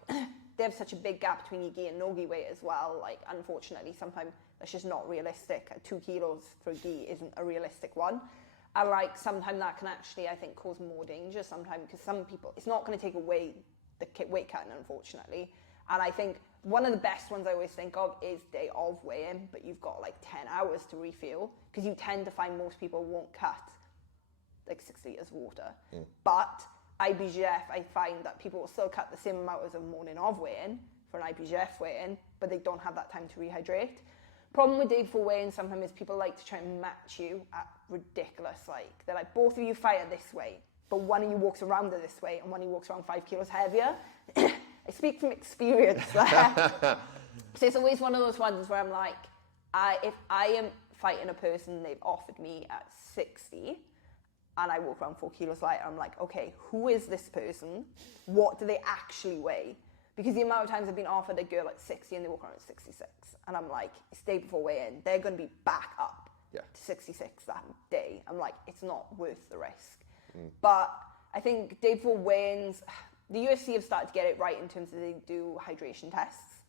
they have such a big gap between your gi and no gi weight as well. Like, unfortunately, sometimes that's just not realistic. 2 kilos for a gi isn't a realistic one. And like sometimes that can actually, I think, cause more danger sometimes, because some people, it's not going to take away the weight cutting, unfortunately. And I think one of the best ones I always think of is day of weigh-in, but you've got like 10 hours to refuel, because you tend to find most people won't cut like 6 litres of water. But IBJJF, I find that people will still cut the same amount as a morning of weigh-in for an IBJJF weigh-in, but they don't have that time to rehydrate. Problem with day before weigh-in sometimes is people like to try and match you at ridiculous, like, they're like, both of you fire this way, but one of you walks around it this way and one of you walks around 5 kilos heavier. I speak from experience there. So it's always one of those ones where I'm like, if I am fighting a person they've offered me at 60 and I walk around 4 kilos lighter, I'm like, okay, who is this person? What do they actually weigh? Because the amount of times I've been offered a girl at 60 and they walk around at 66, and I'm like, it's day before weigh-in, they're going to be back up to 66 that day. I'm like, it's not worth the risk. But I think day before weigh-ins, the UFC have started to get it right in terms of they do hydration tests.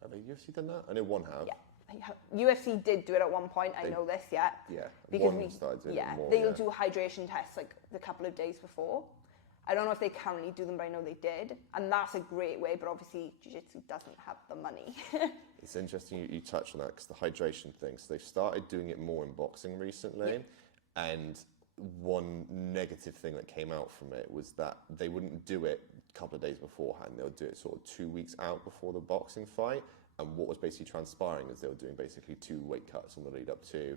Have the UFC done that? I know one have. Yeah. UFC did do it at one point. I know this, Yeah. Because one started doing it more. They'll do hydration tests like the couple of days before. I don't know if they currently do them, but I know they did. And that's a great way, but obviously jiu-jitsu doesn't have the money. It's interesting you touch on that, because the hydration thing, so they've started doing it more in boxing recently. And one negative thing that came out from it was that they wouldn't do it a couple of days beforehand. They'll do it sort of 2 weeks out before the boxing fight. And what was basically transpiring is they were doing basically 2 weight cuts on the lead up to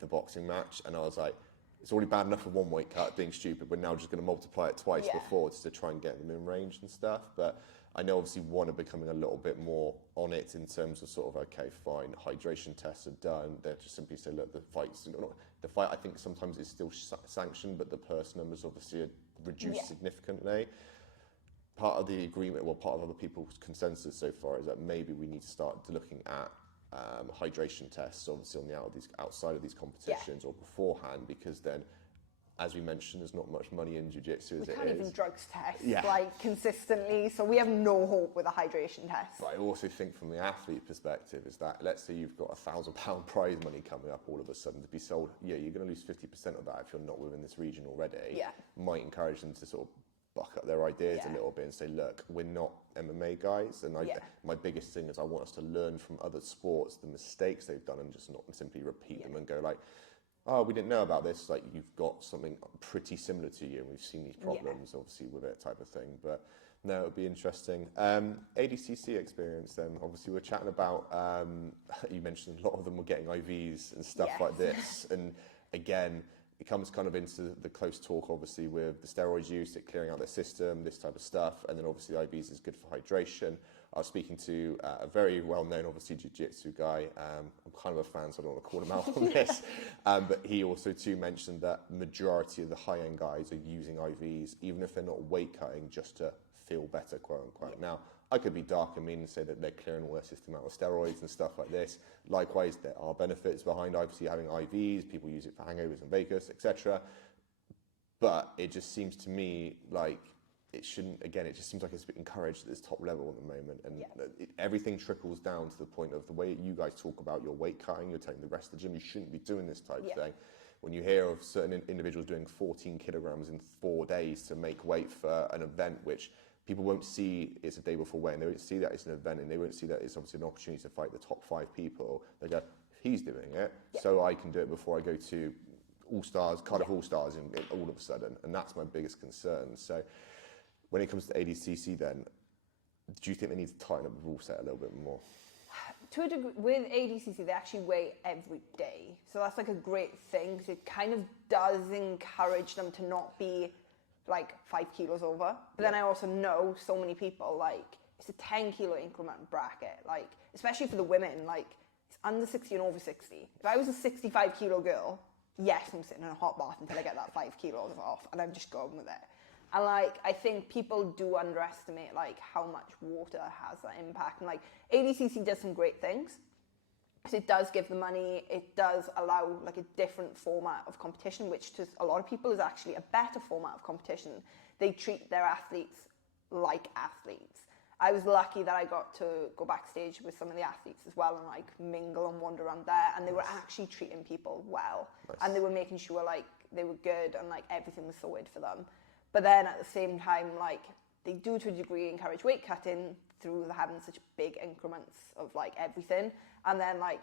the boxing match. And I was like, it's already bad enough for one weight cut being stupid. We're now just going to multiply it twice before just to try and get them in range and stuff. But I know obviously one are becoming a little bit more on it in terms of sort of, okay, fine, hydration tests are done. They're just simply say, look, the fight, I think sometimes is still sanctioned, but the purse numbers obviously are reduced significantly. Part of the agreement, well, part of other people's consensus so far is that maybe we need to start looking at hydration tests, obviously on the outside of these competitions or beforehand, because then, as we mentioned, there's not much money in jiu-jitsu as it is. We can't even drugs test like consistently, so we have no hope with a hydration test. But I also think from the athlete perspective is that, let's say you've got £1,000 prize money coming up all of a sudden to be sold, you're going to lose 50% of that if you're not within this region already. Might encourage them to sort of buck up their ideas a little bit and say, look, we're not MMA guys, and my biggest thing is I want us to learn from other sports the mistakes they've done and just not simply repeat them and go like, oh, we didn't know about this. Like, you've got something pretty similar to you and we've seen these problems obviously with it type of thing. But no, it would be interesting. ADCC experience then, obviously we're chatting about, you mentioned a lot of them were getting IVs and stuff like this, and again, it comes kind of into the close talk, obviously, with the steroids use, it clearing out their system, this type of stuff, and then obviously IVs is good for hydration. I was speaking to a very well-known, obviously, jiu-jitsu guy. I'm kind of a fan, so I don't want to call him out on this. But he also, too, mentioned that majority of the high-end guys are using IVs, even if they're not weight cutting, just to feel better, quote-unquote. Now, I could be dark and mean and say that they're clearing all their system out with steroids and stuff like this. Likewise, there are benefits behind obviously having IVs. People use it for hangovers in Vegas, etc. But it just seems to me like it shouldn't, again, it just seems like it's encouraged at this top level at the moment. And everything trickles down to the point of the way you guys talk about your weight cutting, you're telling the rest of the gym you shouldn't be doing this type of thing. When you hear of certain individuals doing 14 kilograms in 4 days to make weight for an event, which people won't see it's a day before weigh-in, they won't see that it's an event, and they won't see that it's obviously an opportunity to fight the top 5 people. They go, he's doing it, so I can do it before I go to All-Stars, Cardiff All-Stars, and all of a sudden. And that's my biggest concern. So when it comes to ADCC then, do you think they need to tighten up the rule set a little bit more? To a degree, with ADCC, they actually weigh every day. So that's like a great thing, because it kind of does encourage them to not be like 5 kilos over. But then I also know so many people, like, it's a 10 kilo increment bracket, like, especially for the women, like, it's under 60 and over 60. If I was a 65 kilo girl, yes, I'm sitting in a hot bath until I get that 5 kilos off, and I'm just going with it. And like, I think people do underestimate like how much water has that impact. And like, ADCC does some great things. So it does give the money. It does allow like a different format of competition, which to a lot of people is actually a better format of competition. They treat their athletes like athletes. I was lucky that I got to go backstage with some of the athletes as well and like mingle and wander around there. And they were actually treating people well. Nice. And they were making sure like they were good and like everything was sorted for them. But then at the same time, like, they do to a degree encourage weight cutting through having such big increments of like everything. And then like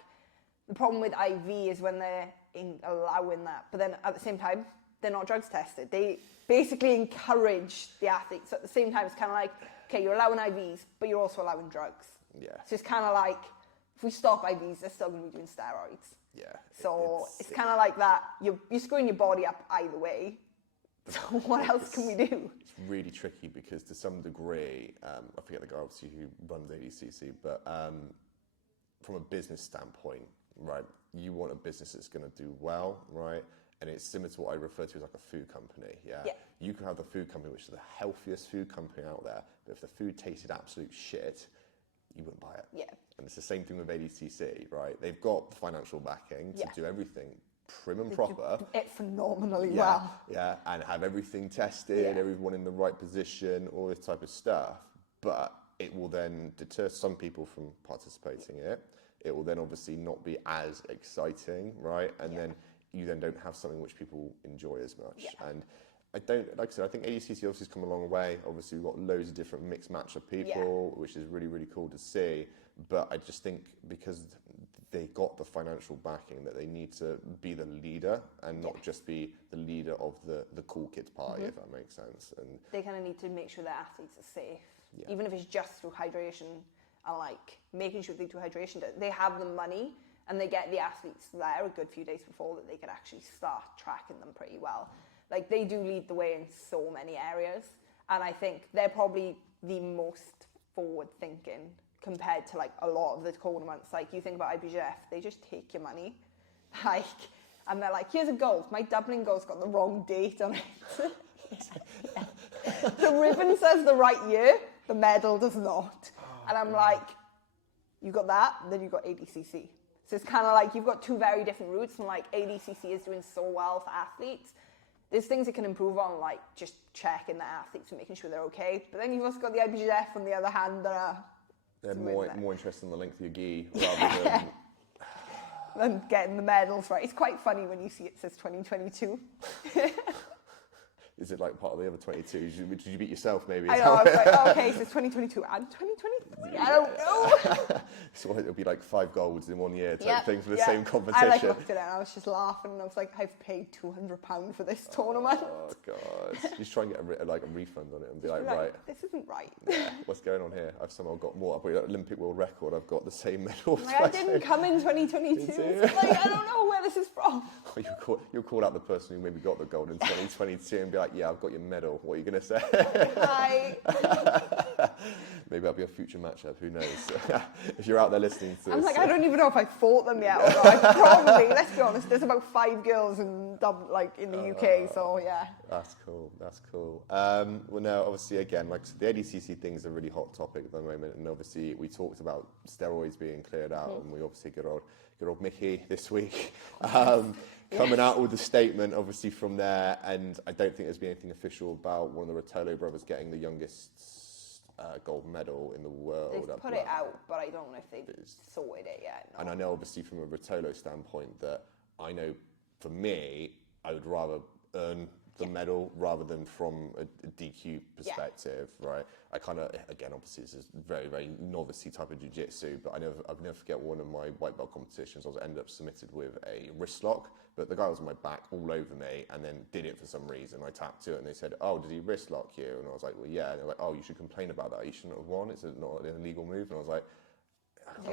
the problem with IV is when they're allowing that, but then at the same time, they're not drugs tested. They basically encourage the athletes. So at the same time, it's kind of like, okay, you're allowing IVs, but you're also allowing drugs. Yeah. So it's kind of like, if we stop IVs, they're still going to be doing steroids. Yeah. So it's kind of like that. You're screwing your body up either way. So what else can we do? It's really tricky because to some degree, I forget the guy obviously who runs ADCC, but from a business standpoint, right, you want a business that's going to do well, right? And it's similar to what I refer to as like a food company, yeah? You can have the food company, which is the healthiest food company out there, but if the food tasted absolute shit, you wouldn't buy it. Yeah. And it's the same thing with ADCC, right? They've got the financial backing to do everything prim and proper. It phenomenally well. Yeah, and have everything tested, everyone in the right position, all this type of stuff. But it will then deter some people from participating in it. It will then obviously not be as exciting, right? And then you then don't have something which people enjoy as much. And I don't, like I said, I think ADCC obviously has come a long way. Obviously we've got loads of different mixed match of people, which is really, really cool to see. But I just think because they got the financial backing that they need to be the leader and not just be the leader of the cool kids party, if that makes sense. And they kind of need to make sure their athletes are safe, even if it's just through hydration and like making sure they do hydration. They have the money and they get the athletes there a good few days before that they could actually start tracking them pretty well. Like they do lead the way in so many areas, and I think they're probably the most forward thinking compared to like a lot of the tournaments. Like you think about IBJJF, they just take your money, like, and they're like, here's a gold. My Dublin gold's got the wrong date on it. The ribbon says the right year, the medal does not. And I'm like, you got that, then you got ADCC. So it's kind of like you've got two very different routes, and like ADCC is doing so well for athletes. There's things it can improve on, like just checking the athletes and making sure they're okay. But then you've also got the IBJJF on the other hand that are they're more interested in the length of your gi rather than getting the medals right. It's quite funny when you see it says 2022. Is it like part of the other 22? Did you beat yourself maybe? I know, I was like, oh, okay, so it's 2022 and 2023? I don't know. So it'll be like 5 golds in 1 year type thing for the same competition. I like looked at it and I was just laughing and I was like, I've paid £200 for this tournament. Oh God. You just try and get a refund on it and be like, right. This isn't right. Yeah, what's going on here? I've somehow got more. I've got an Olympic world record. I've got the same medal. Like, I didn't come in 2022. So like, I don't know where this is from. You'll call out the person who maybe got the gold in 2022 and be like, yeah, I've got your medal. What are you going to say? Hi. Maybe that'll be a future matchup. Who knows? If you're out there listening to this. I'm like, I don't even know if I fought them yet. Or not. Probably. Let's be honest. There's about 5 girls in the UK. So yeah. That's cool. That's cool. Well, no, obviously, again, like the ADCC thing is a really hot topic at the moment, and obviously we talked about steroids being cleared out, and we obviously good old Mickey this week. Coming out with a statement, obviously, from there, and I don't think there's been anything official about one of the Rotolo brothers getting the youngest gold medal in the world. They've put it out, but I don't know if they've sorted it yet. No. And I know, obviously, from a Rotolo standpoint, that I know, for me, I would rather earn the medal rather than from a DQ perspective, right? I kind of, again, obviously this is very, very novice-y type of jiu-jitsu, but I'll never forget one of my white belt competitions. I ended up submitted with a wrist lock, but the guy was on my back all over me and then did it for some reason. I tapped to it and they said, oh, did he wrist lock you? And I was like, well, yeah. And they're like, oh, you should complain about that. You shouldn't have won. It's not an illegal move. And I was like,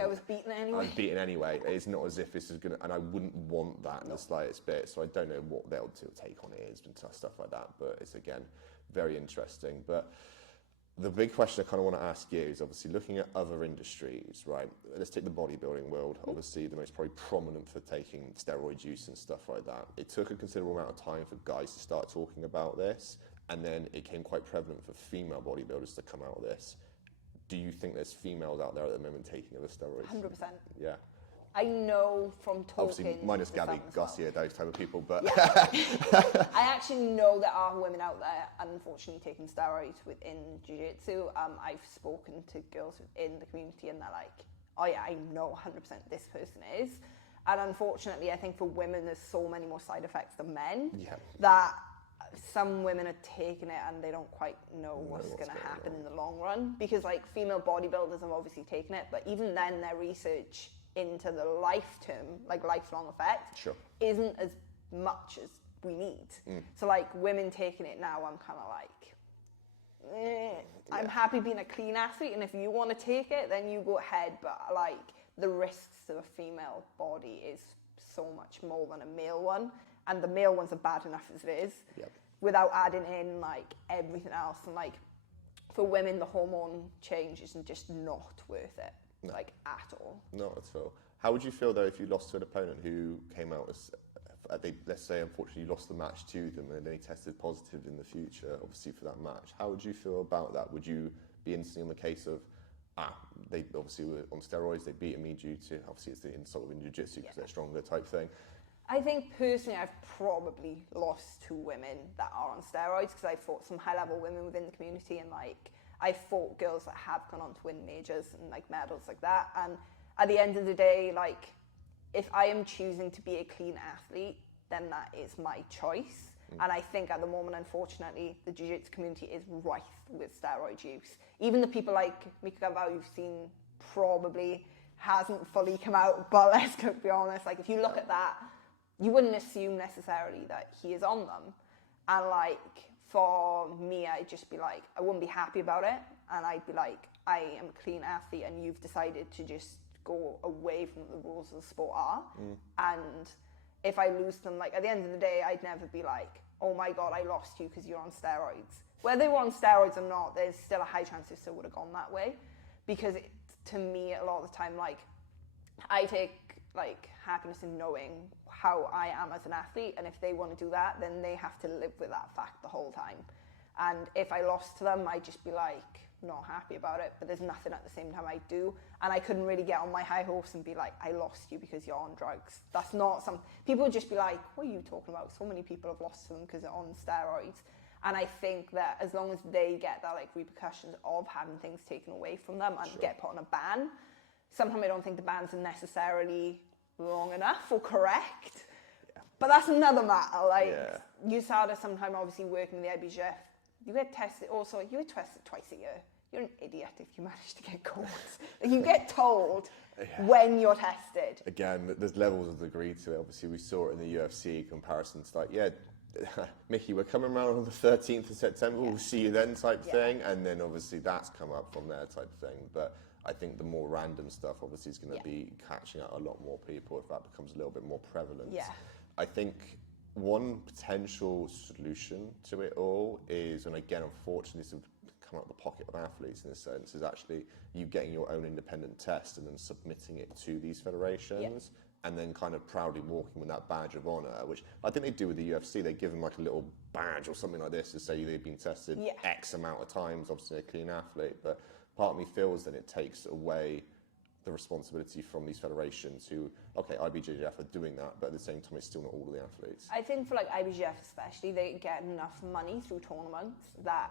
I was beaten anyway. I was beaten anyway. It's not as if this is going to, and I wouldn't want that in the slightest bit. So I don't know what they'll take on it is and stuff like that. But it's, again, very interesting. But the big question I kind of want to ask you is obviously looking at other industries, right? Let's take the bodybuilding world. Obviously, the most probably prominent for taking steroid use and stuff like that. It took a considerable amount of time for guys to start talking about this. And then it became quite prevalent for female bodybuilders to come out of this. Do you think there's females out there at the moment taking other steroids? 100%. Yeah. I know from talking. Obviously, minus Gabby Garcia, those type of people, but. Yeah. I actually know there are women out there, unfortunately, taking steroids within jiu-jitsu. I've spoken to girls in the community and they're like, oh yeah, I know 100% this person is. And unfortunately, I think for women, there's so many more side effects than men that some women are taking it and they don't quite know what's going to happen in the long run, because like female bodybuilders have obviously taken it, but even then their research into the lifelong effect isn't as much as we need. So like women taking it now, I'm kind of like, I'm happy being a clean athlete, and if you want to take it, then you go ahead, but like the risks to a female body is so much more than a male one, and the male ones are bad enough as it is. Without adding in like everything else, and like for women the hormone change isn't just not worth it, like at all. Not at all. How would you feel though if you lost to an opponent who came out as let's say unfortunately you lost the match to them and they tested positive in the future, obviously for that match? How would you feel about that? Would you be instantly on the case of they obviously were on steroids, they beat me due to, obviously it's the insult in jiu-jitsu because they're stronger type thing? I think personally I've probably lost to women that are on steroids, because I fought some high-level women within the community, and like I fought girls that have gone on to win majors and like medals like that. And at the end of the day, like if I am choosing to be a clean athlete, then that is my choice. And I think at the moment, unfortunately, the jiu-jitsu community is rife with steroid use. Even the people like Mika Gavao you've seen probably hasn't fully come out, but let's be honest, like if you look at that, you wouldn't assume necessarily that he is on them. And like, for me, I'd just be like, I wouldn't be happy about it. And I'd be like, I am a clean athlete and you've decided to just go away from the rules of the sport are. And if I lose them, like at the end of the day, I'd never be like, oh my God, I lost you because you're on steroids. Whether they were on steroids or not, there's still a high chance they still would have gone that way. Because to me, a lot of the time, like, I take like happiness in knowing how I am as an athlete, and if they want to do that, then they have to live with that fact the whole time. And if I lost to them, I'd just be like not happy about it, but there's nothing at the same time I do, and I couldn't really get on my high horse and be like, I lost you because you're on drugs. That's not some people would just be like, what are you talking about? So many people have lost to them because they're on steroids. And I think that as long as they get that like repercussions of having things taken away from them and get put on a ban, sometimes I don't think the bans are necessarily long enough or correct. But that's another matter. Like USADA, sometimes obviously working in the IBJJF, you get tested. Also, you get tested twice a year. You're an idiot if you manage to get caught. You get told when you're tested. Again, there's levels of degree to it. Obviously, we saw it in the UFC comparisons. Like, Mickey, we're coming around on the 13th of September. We'll see you then type thing. And then obviously that's come up from there type thing. But I think the more random stuff obviously is going to be catching out a lot more people if that becomes a little bit more prevalent. I think one potential solution to it all is, and again, unfortunately, this would come out of the pocket of athletes in a sense, is actually you getting your own independent test and then submitting it to these federations and then kind of proudly walking with that badge of honor, which I think they do with the UFC. They give them like a little badge or something like this to say they've been tested X amount of times, obviously a clean athlete. But part of me feels that it takes away the responsibility from these federations who, IBJJF are doing that, but at the same time, it's still not all of the athletes. I think for like IBJJF especially, they get enough money through tournaments that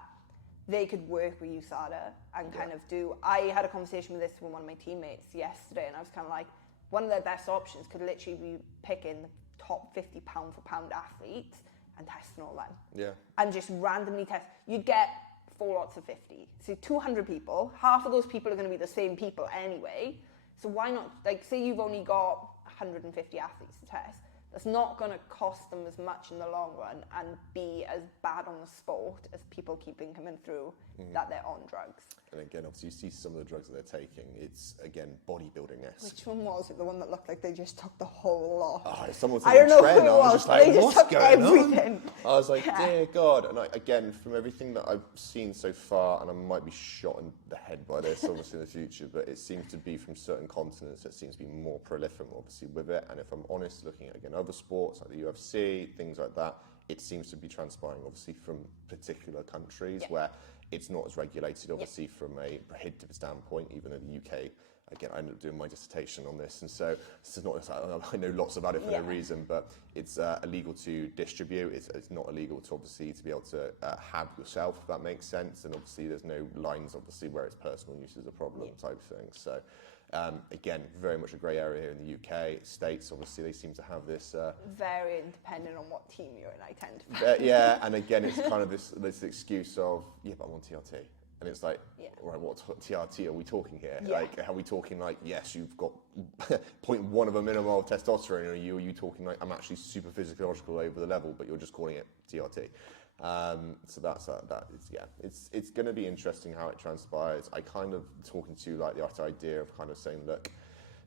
they could work with USADA and kind of do. I had a conversation with this with one of my teammates yesterday, and I was kind of like, one of their best options could literally be picking the top 50 pound for pound athletes and testing all them. Yeah. And just randomly test. You'd get 4 lots of 50. So 200 people, half of those people are going to be the same people anyway. So why not, like, say you've only got 150 athletes to test. That's not going to cost them as much in the long run and be as bad on the sport as people keeping coming through that they're on drugs. And again, obviously, you see some of the drugs that they're taking. It's, again, bodybuilding-esque. Which one was it? The one that looked like they just took the whole lot? Oh, someone I don't know trend, who it I was was, just but like, they just what's took going everything. on? I was like, dear God. And again, from everything that I've seen so far, and I might be shot in the head by this, obviously, in the future, but it seems to be from certain continents that seems to be more prolific, obviously, with it. And if I'm honest, looking at, again, other sports like the UFC, things like that, it seems to be transpiring, obviously, from particular countries where it's not as regulated, obviously, from a prohibitive standpoint, even in the UK. Again, I ended up doing my dissertation on this, and so this is not, I know lots about it for no reason, but it's illegal to distribute. It's not illegal to, obviously, to be able to have yourself, if that makes sense. And obviously, there's no lines, obviously, where it's personal use is a problem type thing. So, again, very much a grey area here in the UK. States, obviously, they seem to have this... Varying depending on what team you're in, I tend to find. Yeah, and again, it's kind of this excuse of, yeah, but I'm on TRT. And it's like, right, what TRT are we talking here? Like, are we talking like, yes, you've got 0.1 of a millimole of testosterone, or are you talking like, I'm actually super physiological over the level, but you're just calling it TRT? So that's it's going to be interesting how it transpires. I kind of talking to like the idea of kind of saying, look,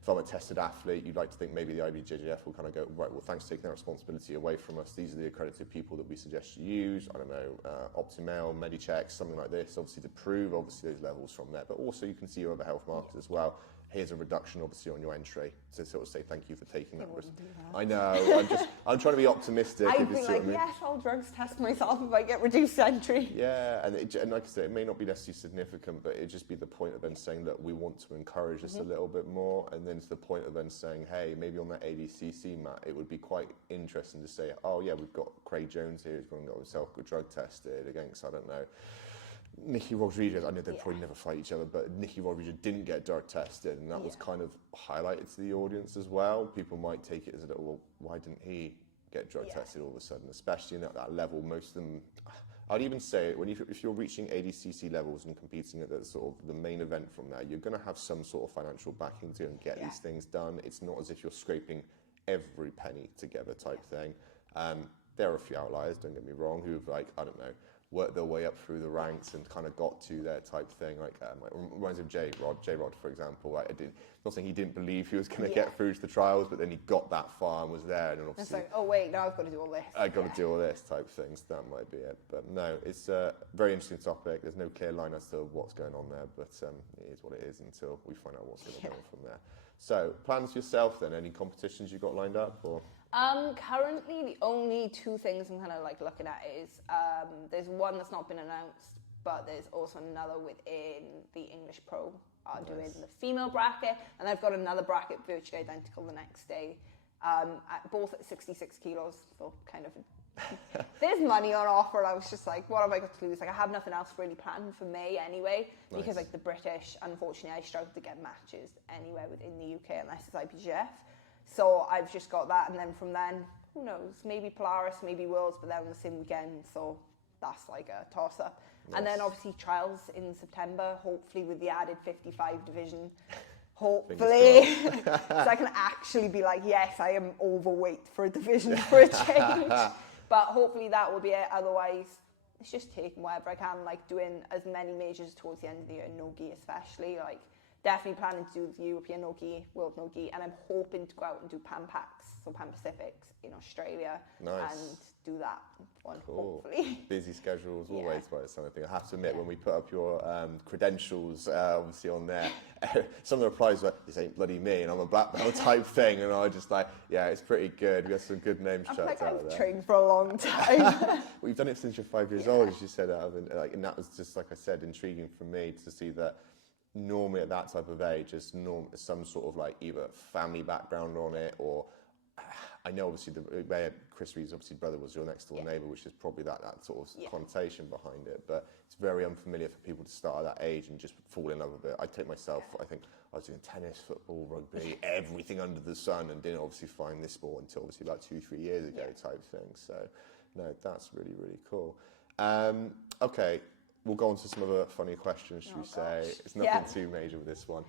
if I'm a tested athlete, you'd like to think maybe the IBJJF will kind of go, right, well, thanks for taking that responsibility away from us. These are the accredited people that we suggest you use. I don't know, Optimal, Medicheck, something like this, obviously to prove, obviously, those levels from there. But also you can see your other health markers as well. Here's a reduction, obviously, on your entry to sort of say thank you for taking that risk. I know. I'm trying to be optimistic. I'd be like, yes, I'll drugs test myself if I get reduced entry. Yeah, and like I said, it may not be necessarily significant, but it'd just be the point of then saying that we want to encourage this a little bit more, and then to the point of then saying, hey, maybe on that ADCC mat, it would be quite interesting to say, oh yeah, we've got Craig Jones here who's going to go himself drug tested against, I don't know, Nicky Rodriguez. I know they'd probably never fight each other, but Nicky Rodriguez didn't get drug tested, and that was kind of highlighted to the audience as well. People might take it as a little, well, why didn't he get drug tested all of a sudden, especially at that level? Most of them, I'd even say, if you're reaching ADCC levels and competing at the sort of the main event from there, you're going to have some sort of financial backing to and get these things done. It's not as if you're scraping every penny together type thing. There are a few outliers, don't get me wrong, who've like, I don't know, worked their way up through the ranks and kind of got to their type thing. Like, reminds me of J-Rod, for example. Like, not saying he didn't believe he was going to get through to the trials, but then he got that far and was there. And then obviously, it's like, oh wait, now I've got to do all this. I've got to do all this type things. That might be it. But no, it's a very interesting topic. There's no clear line as to what's going on there, but it is what it is until we find out what's going to go on from there. So, plans for yourself then? Any competitions you've got lined up? Or? Currently, the only 2 things I'm kind of like looking at is there's one that's not been announced, but there's also another within the English Pro doing the female bracket, and I've got another bracket virtually identical the next day, both at 66 kilos, so kind of there's money on offer, and I was just like, what have I got to lose? Like, I have nothing else really planned for May anyway, because like the British, unfortunately, I struggle to get matches anywhere within the UK unless it's IBJJF. So I've just got that, and then from then, who knows? Maybe Polaris, maybe Worlds, but they're on the same weekend, so that's like a toss-up. And then obviously trials in September, hopefully with the added 55 division. Hopefully, so I can actually be like, yes, I am overweight for a division for a change. But hopefully that will be it. Otherwise, it's just taking whatever I can, like doing as many majors towards the end of the year, no gi especially, like. Definitely planning to do the European no-gi, World no-gi, and I'm hoping to go out and do Pan Pacs, so Pan Pacifics in Australia, and do that one, hopefully. Busy schedules always, but it's something. I have to admit, when we put up your credentials, obviously on there, some of the replies were, this ain't bloody me, and I'm a black belt type thing, and I was just like, yeah, it's pretty good. We got some good names chucked out there. I've trained for a long time. Well, you've done it since you're 5 years old, as you said, and that was just, like I said, intriguing for me to see that. Normally at that type of age, there's some sort of like either family background on it, or I know obviously where Chris Reed's obviously brother was your next door neighbour, which is probably that sort of connotation behind it. But it's very unfamiliar for people to start at that age and just fall in love with it. I take myself, I think I was doing tennis, football, rugby, everything under the sun, and didn't obviously find this sport until obviously about 2-3 years ago type thing. So No, that's really, really cool. Okay, we'll go on to some other funny questions, should we say. Gosh. It's nothing too major with this one.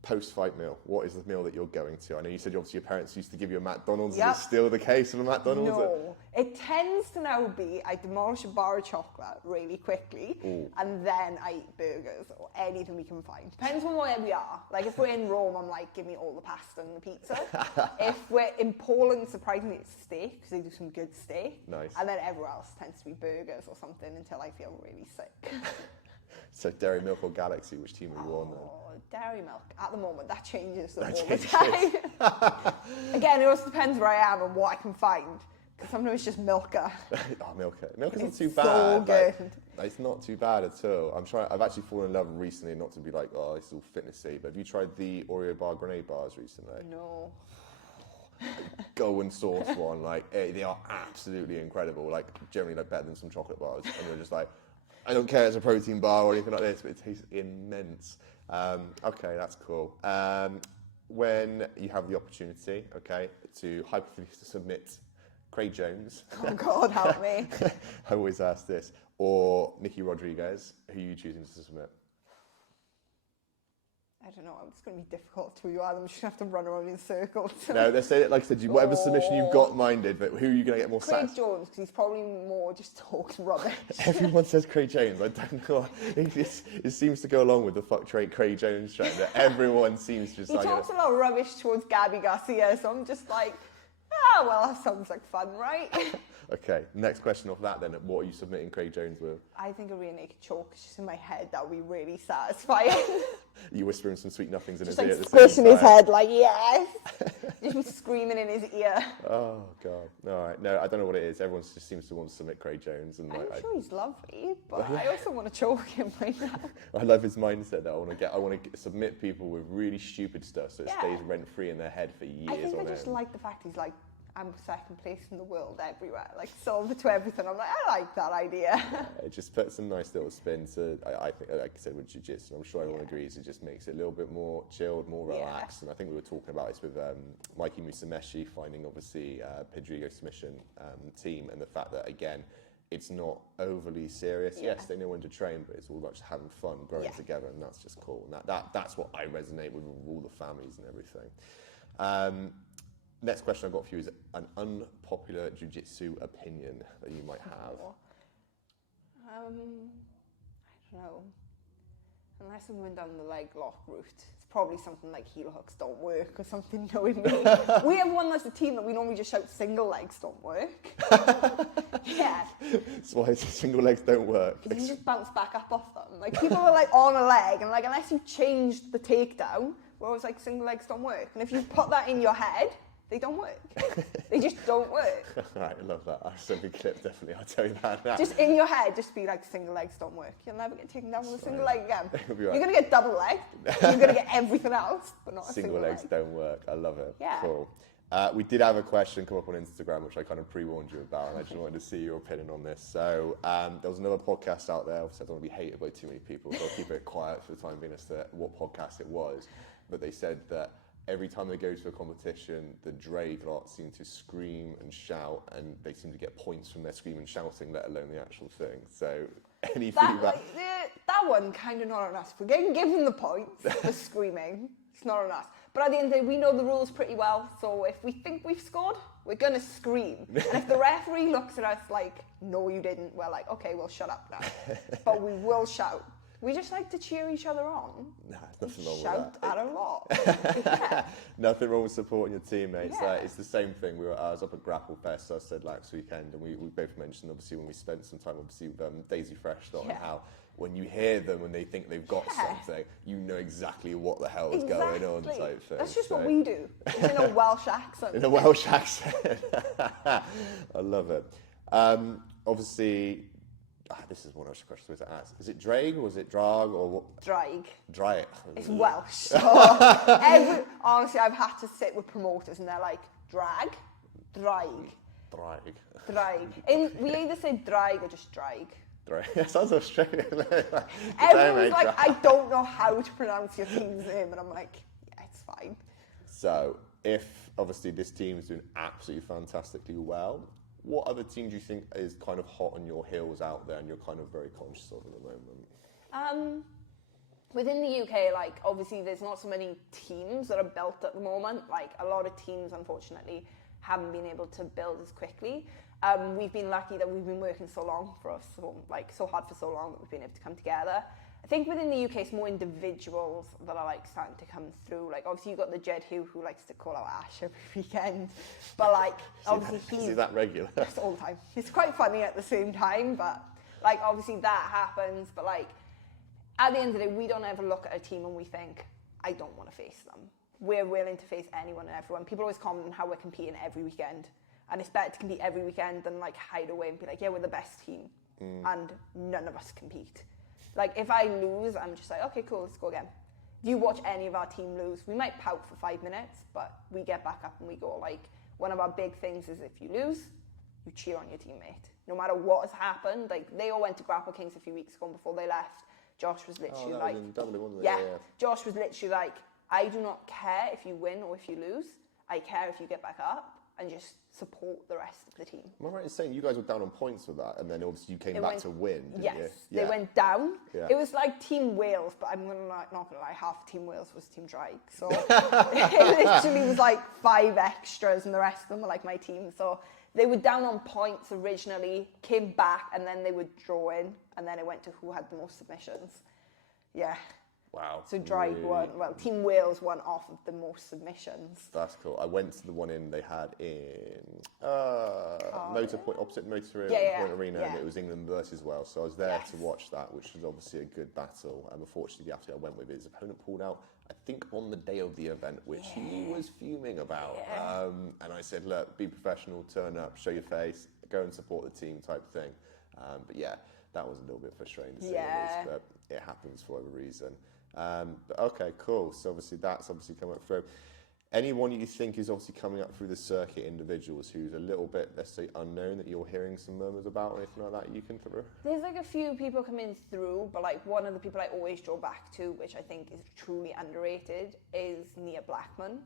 Post-fight meal, what is the meal that you're going to? I know you said obviously your parents used to give you a McDonald's. Is it still the case of a McDonald's? No, it tends to now be I demolish a bar of chocolate really quickly, and then I eat burgers or anything we can find. Depends on where we are. Like if we're in Rome, I'm like, give me all the pasta and the pizza. If we're in Poland, surprisingly, it's steak because they do some good steak. Nice. And then everywhere else tends to be burgers or something until I feel really sick. So Dairy Milk or Galaxy, which team are you on then? Dairy Milk. At the moment, that changes all the time. Again, it also depends where I am and what I can find. Because sometimes it's just Milka. Milka. Milka's not too so bad. good. Like, it's not too bad at all. I've actually fallen in love recently, not to be like, oh, it's all fitnessy, but have you tried the Oreo bar grenade bars recently? No. Go and source one. Like, they are absolutely incredible. Like, generally, like better than some chocolate bars. And you're just like, I don't care if it's a protein bar or anything like this, but it tastes immense. Okay, that's cool. When you have the opportunity, okay, to hypothetically submit Craig Jones. Oh God, help me. I always ask this. Or Nikki Rodriguez, who are you choosing to submit? I don't know, it's going to be difficult to you. I'm just going to have to run around in circles. No, let's say it, like I said, whatever submission you've got minded, but who are you going to get more Craig Jones, because he's probably more just talks rubbish. Everyone says Craig Jones. I don't know. It seems to go along with the fuck Craig Jones trend. That everyone seems just he talks a lot of rubbish towards Gabby Garcia, so I'm just like, well, that sounds like fun, right? Okay, next question off that then. What are you submitting Craig Jones with? I think a rear naked choke is just in my head. That would be really satisfying. You whispering some sweet nothings in just his ear like at the same squishing time. his head like, yes. Just be screaming in his ear. Oh, God. All right. No, I don't know what it is. Everyone just seems to want to submit Craig Jones. And I'm like, sure he's lovely, but I also want to choke him right now. I love his mindset that I want to submit people with really stupid stuff so it stays rent-free in their head for years on end. I just like the fact he's like, I'm second place in the world everywhere, like silver to everything. I'm like, I like that idea. It just puts a nice little spin to, I think, like I said, with jiu-jitsu, I'm sure everyone agrees, it just makes it a little bit more chilled, more relaxed. And I think we were talking about this with Mikey Musameshi finding, obviously, Pedrigo submission team, and the fact that, again, it's not overly serious. Yes, they know when to train, but it's all about just having fun, growing together, and that's just cool. And that's what I resonate with all the families and everything. Next question I've got for you is an unpopular jiu-jitsu opinion that you might have. I don't know. Unless I'm going down the leg lock route, it's probably something like heel hooks don't work or something knowing me. We have one that's a team that we normally just shout single legs don't work. Yeah. That's why single legs don't work. Because you just bounce back up off them. Like people are like on a leg and like unless you change the takedown, we're always like single legs don't work. And if you put that in your head, they don't work. They just don't work. Right, I love that. I'll send a clip, definitely. I'll tell you that now. Just in your head, just be like, single legs don't work. You'll never get taken down with a single leg again. Right. You're going to get double leg. You're going to get everything else, but not a single legs leg. don't work. I love it. Yeah. Cool. We did have a question come up on Instagram, which I kind of pre-warned you about, and I just wanted to see your opinion on this. So there was another podcast out there. Obviously, I don't want to be hated by too many people, so I'll keep it quiet for the time being as to what podcast it was. But they said that every time they go to a competition, the Draig lot seem to scream and shout, and they seem to get points from their screaming and shouting, let alone the actual thing. So, any feedback? That one kind of not on us. We're getting given the points for screaming. It's not on us. But at the end of the day, we know the rules pretty well. So if we think we've scored, we're going to scream. And if the referee looks at us like, no, you didn't, we're like, okay, we'll shut up now. But we will shout. We just like to cheer each other on. Nah, there's nothing wrong with that. Shout at a lot. Yeah. Nothing wrong with supporting your teammates. Yeah. It's the same thing. I was up at Grapple Fest, I said last weekend, and we both mentioned, obviously, when we spent some time, obviously, with Daisy Fresh, on how when you hear them and they think they've got something, you know exactly what the hell is going on type thing. That's just what we do. It's in a Welsh accent. In a Welsh accent. I love it. Obviously, this is one of the questions to ask. Is it Draig or is it Draig or what? Draig. Draig. It's Welsh. So honestly, I've had to sit with promoters and they're like, Draig, Draig. Draig. Draig. We either say Draig or just Draig. Draig. That sounds Australian. Everyone's like, I don't know how to pronounce your team's name. And I'm like, yeah, it's fine. So, if obviously this team is doing absolutely fantastically well, What other teams do you think is kind of hot on your heels out there and you're kind of very conscious of at the moment? Within the UK, like, obviously there's not so many teams that are built at the moment. Like, a lot of teams, unfortunately, haven't been able to build as quickly. We've been lucky that we've been working so long for us, so hard for so long that we've been able to come together. I think within the UK, it's more individuals that are like starting to come through. Like, obviously you've got the Jed who likes to call out Ash every weekend, but like, obviously he's that regular. Yes, all the time. He's quite funny at the same time, but like, obviously that happens. But like, at the end of the day, we don't ever look at a team and we think, I don't want to face them. We're willing to face anyone and everyone. People always comment on how we're competing every weekend, and it's better to compete every weekend than like hide away and be like, yeah, we're the best team, and none of us compete. Like, if I lose, I'm just like, okay, cool, let's go again. If you watch any of our team lose, we might pout for 5 minutes, but we get back up and we go. Like, one of our big things is if you lose, you cheer on your teammate. No matter what has happened. Like, they all went to Grapple Kings a few weeks ago, and before they left, Josh was literally that like... was in Dublin, wasn't it? Yeah, Josh was literally like, I do not care if you win or if you lose. I care if you get back up and just support the rest of the team. Am I right in saying you guys were down on points with that, and then obviously you came back to win, didn't yes, you? Yes, they went down. Yeah. It was like Team Wales, but I'm not gonna lie, half Team Wales was Team Draig. So it literally was like 5 extras, and the rest of them were like my team. So they were down on points originally, came back, and then they were drawing, and then it went to who had the most submissions. Yeah. Wow. So Draig won. Well, Team Wales won off of the most submissions. That's cool. I went to the one they had in Motor Point, opposite Motor Point Arena, and it was England versus Wales. So I was there to watch that, which was obviously a good battle. Unfortunately, the athlete I went with, his opponent pulled out, I think, on the day of the event, which he was fuming about. And I said, look, be professional, turn up, show your face, go and support the team type thing. But yeah, that was a little bit frustrating to say, but it happens for whatever reason. But okay, cool. So obviously that's coming up through. Anyone you think is obviously coming up through the circuit, individuals who's a little bit, let's say, unknown, that you're hearing some murmurs about or anything like that you can throw? There's like a few people coming through, but like one of the people I always draw back to, which I think is truly underrated, is Nia Blackman.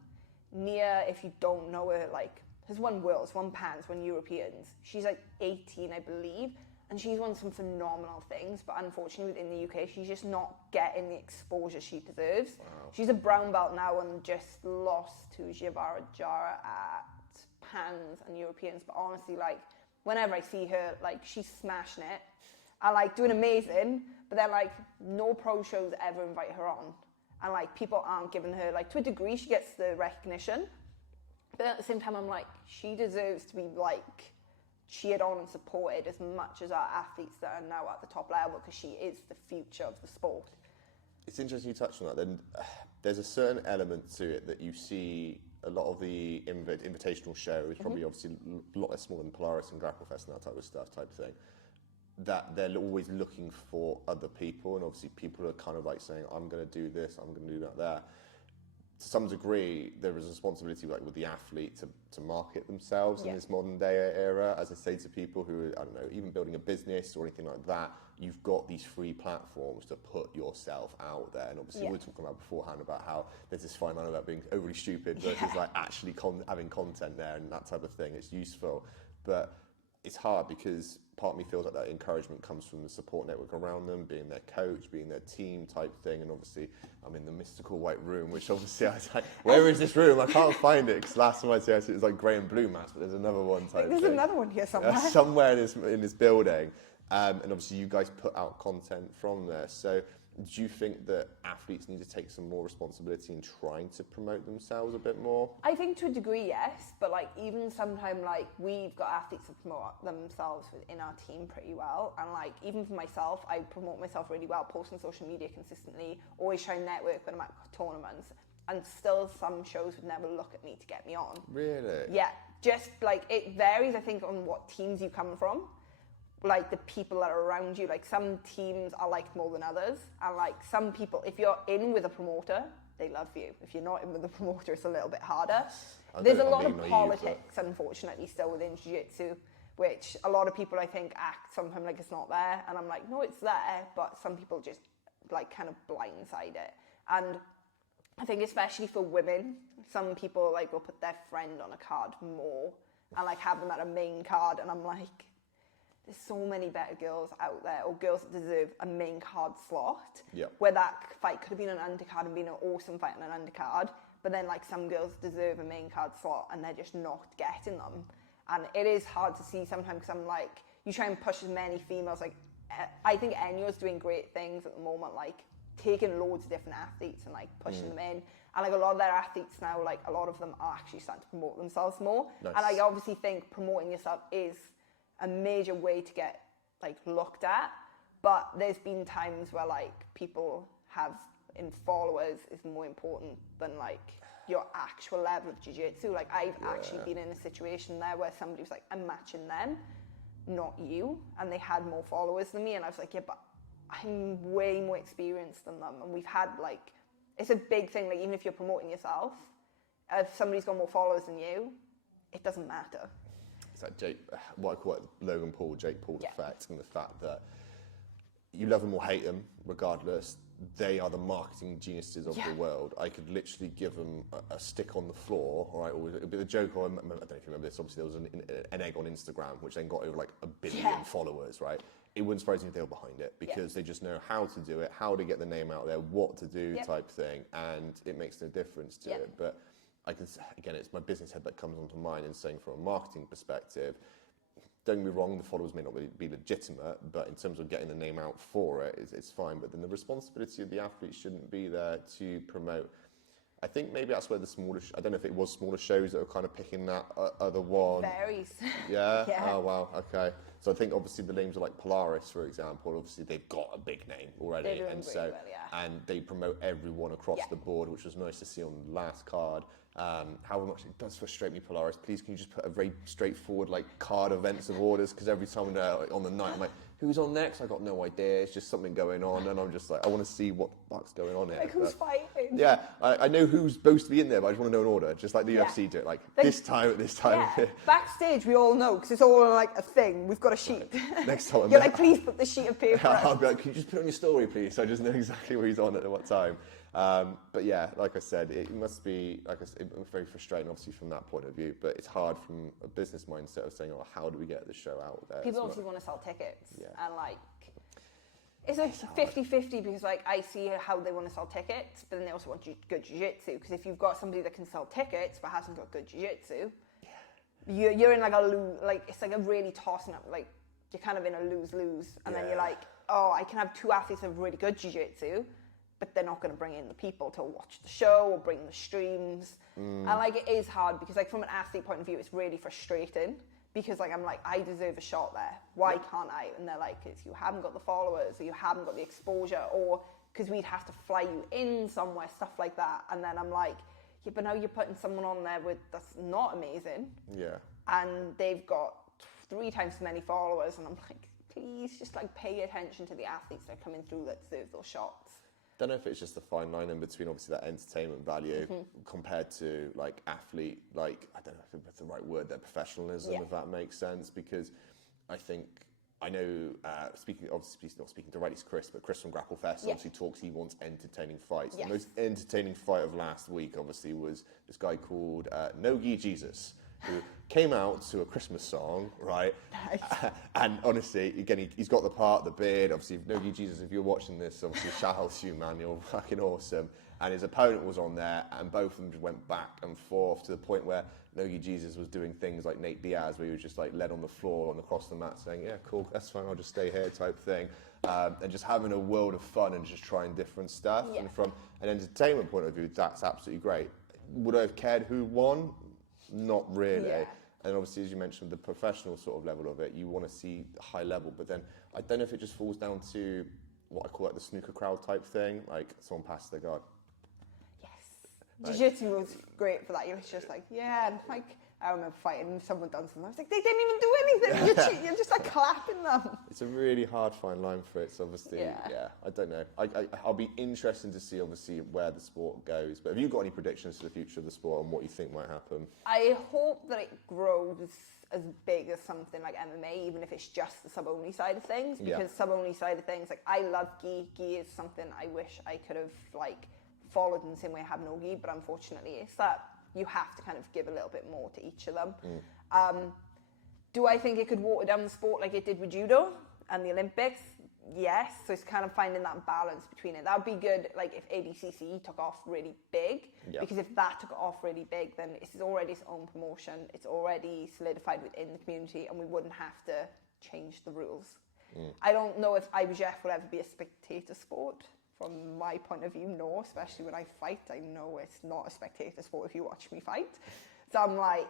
Nia, if you don't know her, like, has won Worlds, won Pans, won Europeans. She's like 18, I believe. And she's won some phenomenal things, but unfortunately within the UK, she's just not getting the exposure she deserves. Wow. She's a brown belt now and just lost to Giavara Jara at Pans and Europeans. But honestly, like, whenever I see her, like, she's smashing it. And, like, doing amazing, but then, like, no pro shows ever invite her on. And, like, people aren't giving her, like, to a degree, she gets the recognition. But at the same time, I'm like, she deserves to be, like, cheered on and supported as much as our athletes that are now at the top level, because she is the future of the sport. It's interesting you touched on that. Then there's a certain element to it that you see a lot of the invitational shows, probably obviously a lot less smaller than Polaris and Grapple Fest and that type of stuff, type of thing, that they're always looking for other people, and obviously people are kind of like saying, I'm going to do this, I'm going to do that there. To some degree, there is a responsibility, like with the athlete, to market themselves in this modern day era. As I say to people who are, I don't know, even building a business or anything like that, you've got these free platforms to put yourself out there. And obviously, we were talking about beforehand about how there's this fine line about being overly stupid versus like actually having content there and that type of thing. It's useful, but it's hard because part of me feels like that encouragement comes from the support network around them, being their coach, being their team type thing. And obviously I'm in the mystical white room, which obviously I was like, where is this room? I can't find it, because last time I see it was like grey and blue mats, but there's another one type There's thing. another one here somewhere. Somewhere in this building. And obviously you guys put out content from there. So do you think that athletes need to take some more responsibility in trying to promote themselves a bit more? I think to a degree, yes, but like even sometimes like we've got athletes that promote themselves within our team pretty well, and like even for myself, I promote myself really well, post on social media consistently, always try and network when I'm at tournaments, and still some shows would never look at me to get me on. Really? Yeah, just like it varies, I think, on what teams you come from. Like the people that are around you, like some teams are liked more than others, and like some people, if you're in with a promoter, they love you. If you're not in with a promoter, it's a little bit harder. There's a lot of politics, unfortunately, still within jiu-jitsu, which a lot of people, I think, act sometimes like it's not there, and I'm like, no, it's there, but some people just like kind of blindside it. And I think especially for women, some people like will put their friend on a card more and like have them at a main card, and I'm like, there's so many better girls out there, or girls that deserve a main card slot, where that fight could have been an undercard and been an awesome fight on an undercard, but then like some girls deserve a main card slot and they're just not getting them. And it is hard to see sometimes, because I'm like, you try and push as many females, like I think Enyo's doing great things at the moment, like taking loads of different athletes and like pushing them in. And like a lot of their athletes now, like a lot of them are actually starting to promote themselves more. Nice. And I obviously think promoting yourself is a major way to get like looked at, but there's been times where like people have in followers is more important than like your actual level of jiu-jitsu. Like I've actually been in a situation there where somebody was like, I'm matching them, not you, and they had more followers than me, and I was like, yeah, but I'm way more experienced than them, and we've had like, it's a big thing, like even if you're promoting yourself, if somebody's got more followers than you, it doesn't matter. It's like Jake, what I call it Logan Paul, Jake Paul effect, and the fact that you love them or hate them, regardless, they are the marketing geniuses of the world. I could literally give them a stick on the floor, all right, or it would be the joke, I don't know if you remember this, obviously there was an egg on Instagram, which then got over like 1 billion followers, right? It wouldn't surprise me if they were behind it, because they just know how to do it, how to get the name out there, what to do type thing, and it makes no difference to it. But I can, again, it's my business head that comes onto mind and saying from a marketing perspective, don't get me wrong, the followers may not be legitimate, but in terms of getting the name out for it, it's fine. But then the responsibility of the athlete shouldn't be there to promote. I think maybe that's where the smaller, I don't know if it was smaller shows that were kind of picking that other one. Varies. Yeah? Oh, wow, okay. So I think obviously the names are like Polaris, for example, obviously they've got a big name already. They're doing and really so, well, and they promote everyone across the board, which was nice to see on the last card. However much it does frustrate me, Polaris, please can you just put a very straightforward like card events of orders, because every time on the night I'm like, who's on next? I got no idea, it's just something going on, and I'm just like, I want to see what the fuck's going on here. Like who's fighting? Yeah, I know who's supposed to be in there, but I just want to know an order, just like the UFC do it, like this time at this time. Yeah. Backstage we all know, because it's all like a thing, we've got a sheet. Right. Next time you're like, please put the sheet of paper I'll be like, can you just put it on your story, please, so I just know exactly where he's on at what time. But yeah, like I said, it must be, like I said, it's very frustrating, obviously, from that point of view. But it's hard from a business mindset of saying, "Oh, how do we get the show out there?" People obviously want to sell tickets, and like, it's like 50-50, because like I see how they want to sell tickets, but then they also want good jiu-jitsu. Because if you've got somebody that can sell tickets but hasn't got good jiu-jitsu, you're in like it's like a really tossing up, like you're kind of in a lose-lose, and then you're like, oh, I can have two athletes that have really good jiu-jitsu, but they're not going to bring in the people to watch the show or bring the streams. And like, it is hard, because like from an athlete point of view, it's really frustrating, because like I'm like, I deserve a shot there, why can't I? And they're like, it's you haven't got the followers, or you haven't got the exposure, or because we'd have to fly you in somewhere, stuff like that. And then I'm like, yeah, but now you're putting someone on there that's not amazing, and they've got 3 times as many followers, and I'm like, please just like pay attention to the athletes that are coming through that deserve those shots. I don't know if it's just a fine line in between, obviously, that entertainment value compared to like athlete, like, I don't know if it's the right word there, professionalism, if that makes sense. Because I know, not speaking directly to Chris, but Chris from Grapple Fest obviously talks, he wants entertaining fights. The most entertaining fight of last week, obviously, was this guy called No-Gi Jesus, who came out to a Christmas song, right? Nice. And honestly, again, he's got the part, the beard. Obviously, No-Gi Jesus, if you're watching this, obviously, shout out to you, man. You're fucking awesome. And his opponent was on there, and both of them just went back and forth to the point where No-Gi Jesus was doing things like Nate Diaz, where he was just like led on the floor and across the mat saying, yeah, cool, that's fine, I'll just stay here type thing. And just having a world of fun and just trying different stuff. And from an entertainment point of view, that's absolutely great. Would I have cared who won? Not really. And obviously, as you mentioned, the professional sort of level of it, you want to see high level, but then I don't know if it just falls down to what I call it the snooker crowd type thing, like someone passes their guard. Yes. Jiu-jitsu was great for that. It was just like, and like, I remember fighting someone done something. I was like, they didn't even do anything. You're just like clapping them. It's a really hard fine line for it. So obviously, I don't know. I'll be interested to see obviously where the sport goes. But have you got any predictions for the future of the sport and what you think might happen? I hope that it grows as big as something like MMA, even if it's just the sub-only side of things. Because sub-only side of things, like I love gi. Gi is something I wish I could have like followed in the same way I have no gi, but unfortunately it's that you have to kind of give a little bit more to each of them. Do I think it could water down the sport like it did with judo and the Olympics? Yes. So it's kind of finding that balance between it. That would be good, like if ADCC took off really big, because if that took off really big, then it's already its own promotion. It's already solidified within the community, and we wouldn't have to change the rules. I don't know if IBJJF will ever be a spectator sport. From my point of view, no, especially when I fight. I know it's not a spectator sport if you watch me fight. So I'm like,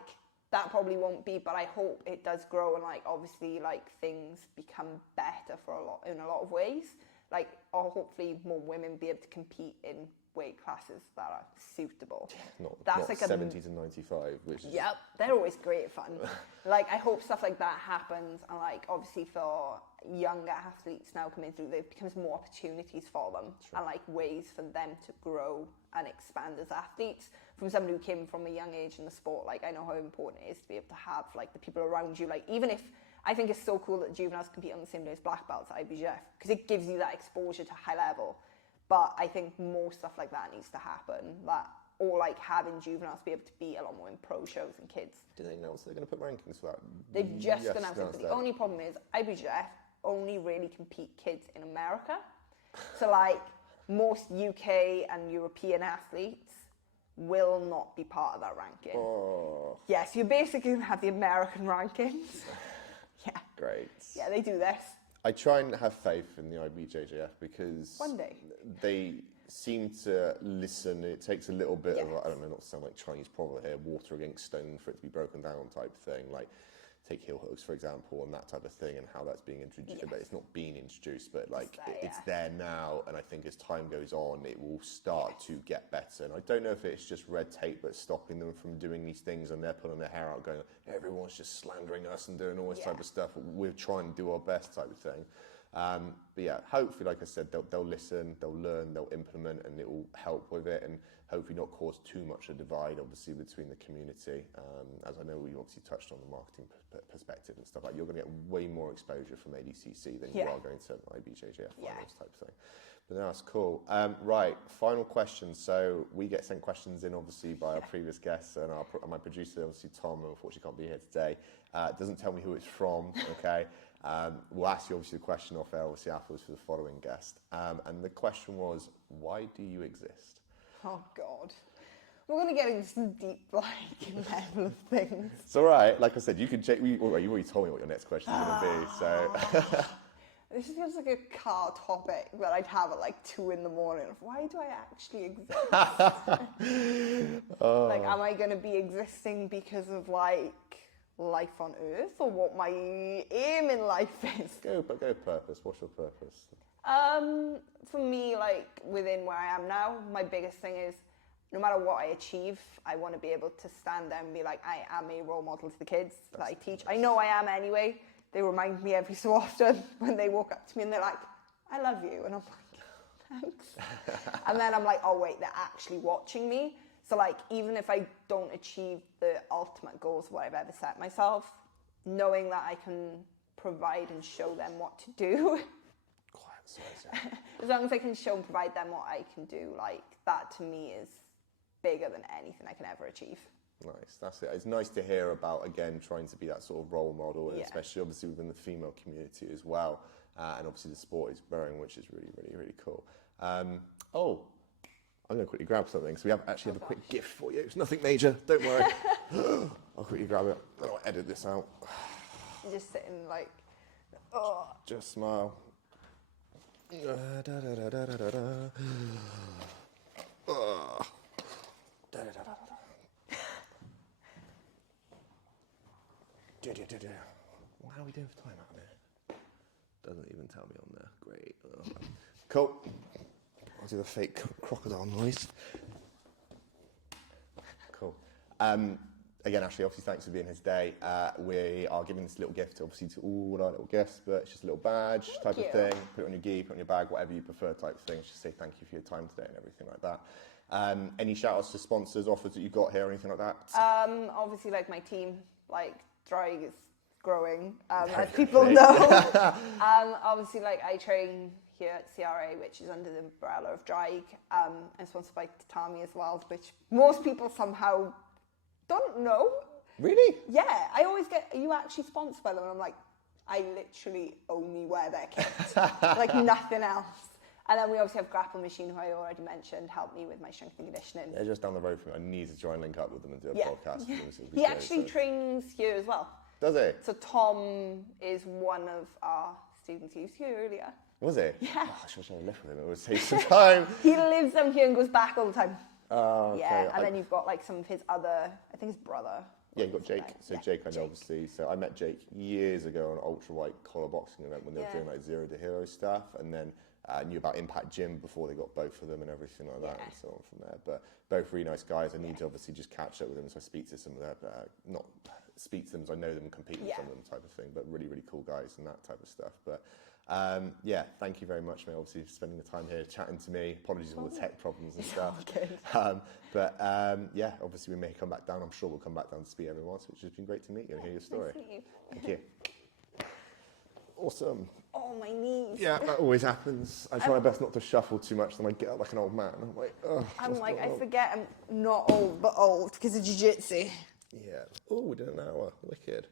that probably won't be, but I hope it does grow and like obviously like things become better in a lot of ways. Like, or hopefully more women be able to compete in weight classes that are suitable. Not like 70 to 95, which is... Yep, they're always great fun. Like, I hope stuff like that happens, and like obviously for younger athletes now coming through, there becomes more opportunities for them and like ways for them to grow and expand as athletes. From somebody who came from a young age in the sport, like I know how important it is to be able to have like the people around you. Like, even if I think it's so cool that juveniles compete on the same day as black belts at IBJJF, because it gives you that exposure to high level. But I think more stuff like that needs to happen. Or like having juveniles be able to be a lot more in pro shows and kids. Do they announce they're going to put rankings for that? They've just announced it. But the only problem is IBJJF only really compete kids in America. So like most UK and European athletes will not be part of that ranking. Oh. Yes, you're basically going to have the American rankings. Yeah. Great. Yeah, they do this. I try and have faith in the IBJJF because one day they seem to listen. It takes a little bit of, I don't know, not to sound like Chinese proverb here, water against stone for it to be broken down type thing. Like, take heel hooks, for example, and that type of thing, and how that's being introduced. Yes. But it's not being introduced, but like it's there, there now, and I think as time goes on, it will start to get better. And I don't know if it's just red tape that's stopping them from doing these things, and they're pulling their hair out going, everyone's just slandering us and doing all this type of stuff. We're trying to do our best type of thing. But yeah, hopefully, like I said, they'll listen, they'll learn, they'll implement, and it will help with it, and hopefully not cause too much a divide, obviously, between the community. As I know we obviously touched on the marketing perspective and stuff like, you're going to get way more exposure from ADCC than you are going to IBJJF finals type thing. But no, that's cool. Right, final question. So we get sent questions in, obviously, by our previous guests, and my producer, obviously Tom, unfortunately can't be here today. Doesn't tell me who it's from, okay? We'll ask you obviously the question off air, obviously afterwards, for the following guest. And the question was, why do you exist? Oh God, we're going to get into some deep level of things. It's all right. Like I said, you could. You already told me what your next question is going to be. So this feels like a car topic that I'd have at like 2 a.m. of why do I actually exist? Like, am I going to be existing because of like life on Earth, or what my aim in life is? Go purpose. What's your purpose? For me, like within where I am now, my biggest thing is no matter what I achieve, I want to be able to stand there and be like, I am a role model to the kids that I teach. I know I am anyway. They remind me every so often when they walk up to me and they're like, I love you. And I'm like, thanks. And then I'm like, oh wait, they're actually watching me. So like, even if I don't achieve the ultimate goals of what I've ever set myself, knowing that I can provide and show them what to do. As long as I can show and provide them what I can do, like that to me is bigger than anything I can ever achieve. Nice, that's it. It's nice to hear about, again, trying to be that sort of role model, and especially obviously within the female community as well. And obviously the sport is growing, which is really, really, really cool. I'm going to quickly grab something. So we have a quick gift for you. It's nothing major, don't worry. I'll quickly grab it. I'll edit this out. You're just sitting like, Just smile. How are we doing for time out there? Doesn't even tell me on there. Great. Cool. I'll do the fake crocodile noise. Cool. Again, Ashley, obviously, thanks for being here today. We are giving this little gift, obviously, to all our little guests, but it's just a little badge type of thing. Put it on your gi, put it on your bag, whatever you prefer type of thing. Just say thank you for your time today and everything like that. Any shout-outs to sponsors, offers that you've got here, or anything like that? Obviously, like my team, like Draig is growing, as people know. Obviously, like I train here at CRA, which is under the umbrella of Draig, and sponsored by Tatami as well, which most people somehow don't know. Really? Yeah, I always get, are you actually sponsored by them? And I'm like, I literally only wear their kit, like nothing else. And then we obviously have Grapple Machine, who I already mentioned, helped me with my strength and conditioning. They're just down the road from me. I need to try and link up with them and do a podcast. He actually trains here as well. Does he? So Tom is one of our students. He was here earlier. Was he? Yeah. Oh, I should have lived with him. It would save some time. He lives down here and goes back all the time. Oh, okay. Yeah, and then you've got like some of his other, I think his brother. Yeah, you've got Jake. So Yeah, Jake, I know Jake. obviously. So I met Jake years ago on an ultra-white collar boxing event when they were doing like Zero to Hero stuff, and then knew about Impact Gym before they got both of them and everything like that, and so on from there. But both really nice guys. I need to obviously just catch up with them, so I speak to some of their, not speak to them as I know them and compete with some of them type of thing, but really, really cool guys and that type of stuff. But yeah, thank you very much, mate, obviously for spending the time here chatting to me. Apologies for all the tech problems and stuff. But yeah, obviously we may come back down. I'm sure we'll come back down to speak every once, which has been great to meet you and hear your story. Nice to meet you. Thank you. Awesome. Oh, my knees. Yeah, that always happens. I try my best not to shuffle too much, then I get up like an old man. I'm like, oh. I forget I'm not old, but old because of jiu-jitsu. Yeah. Oh, we did an hour. Wicked.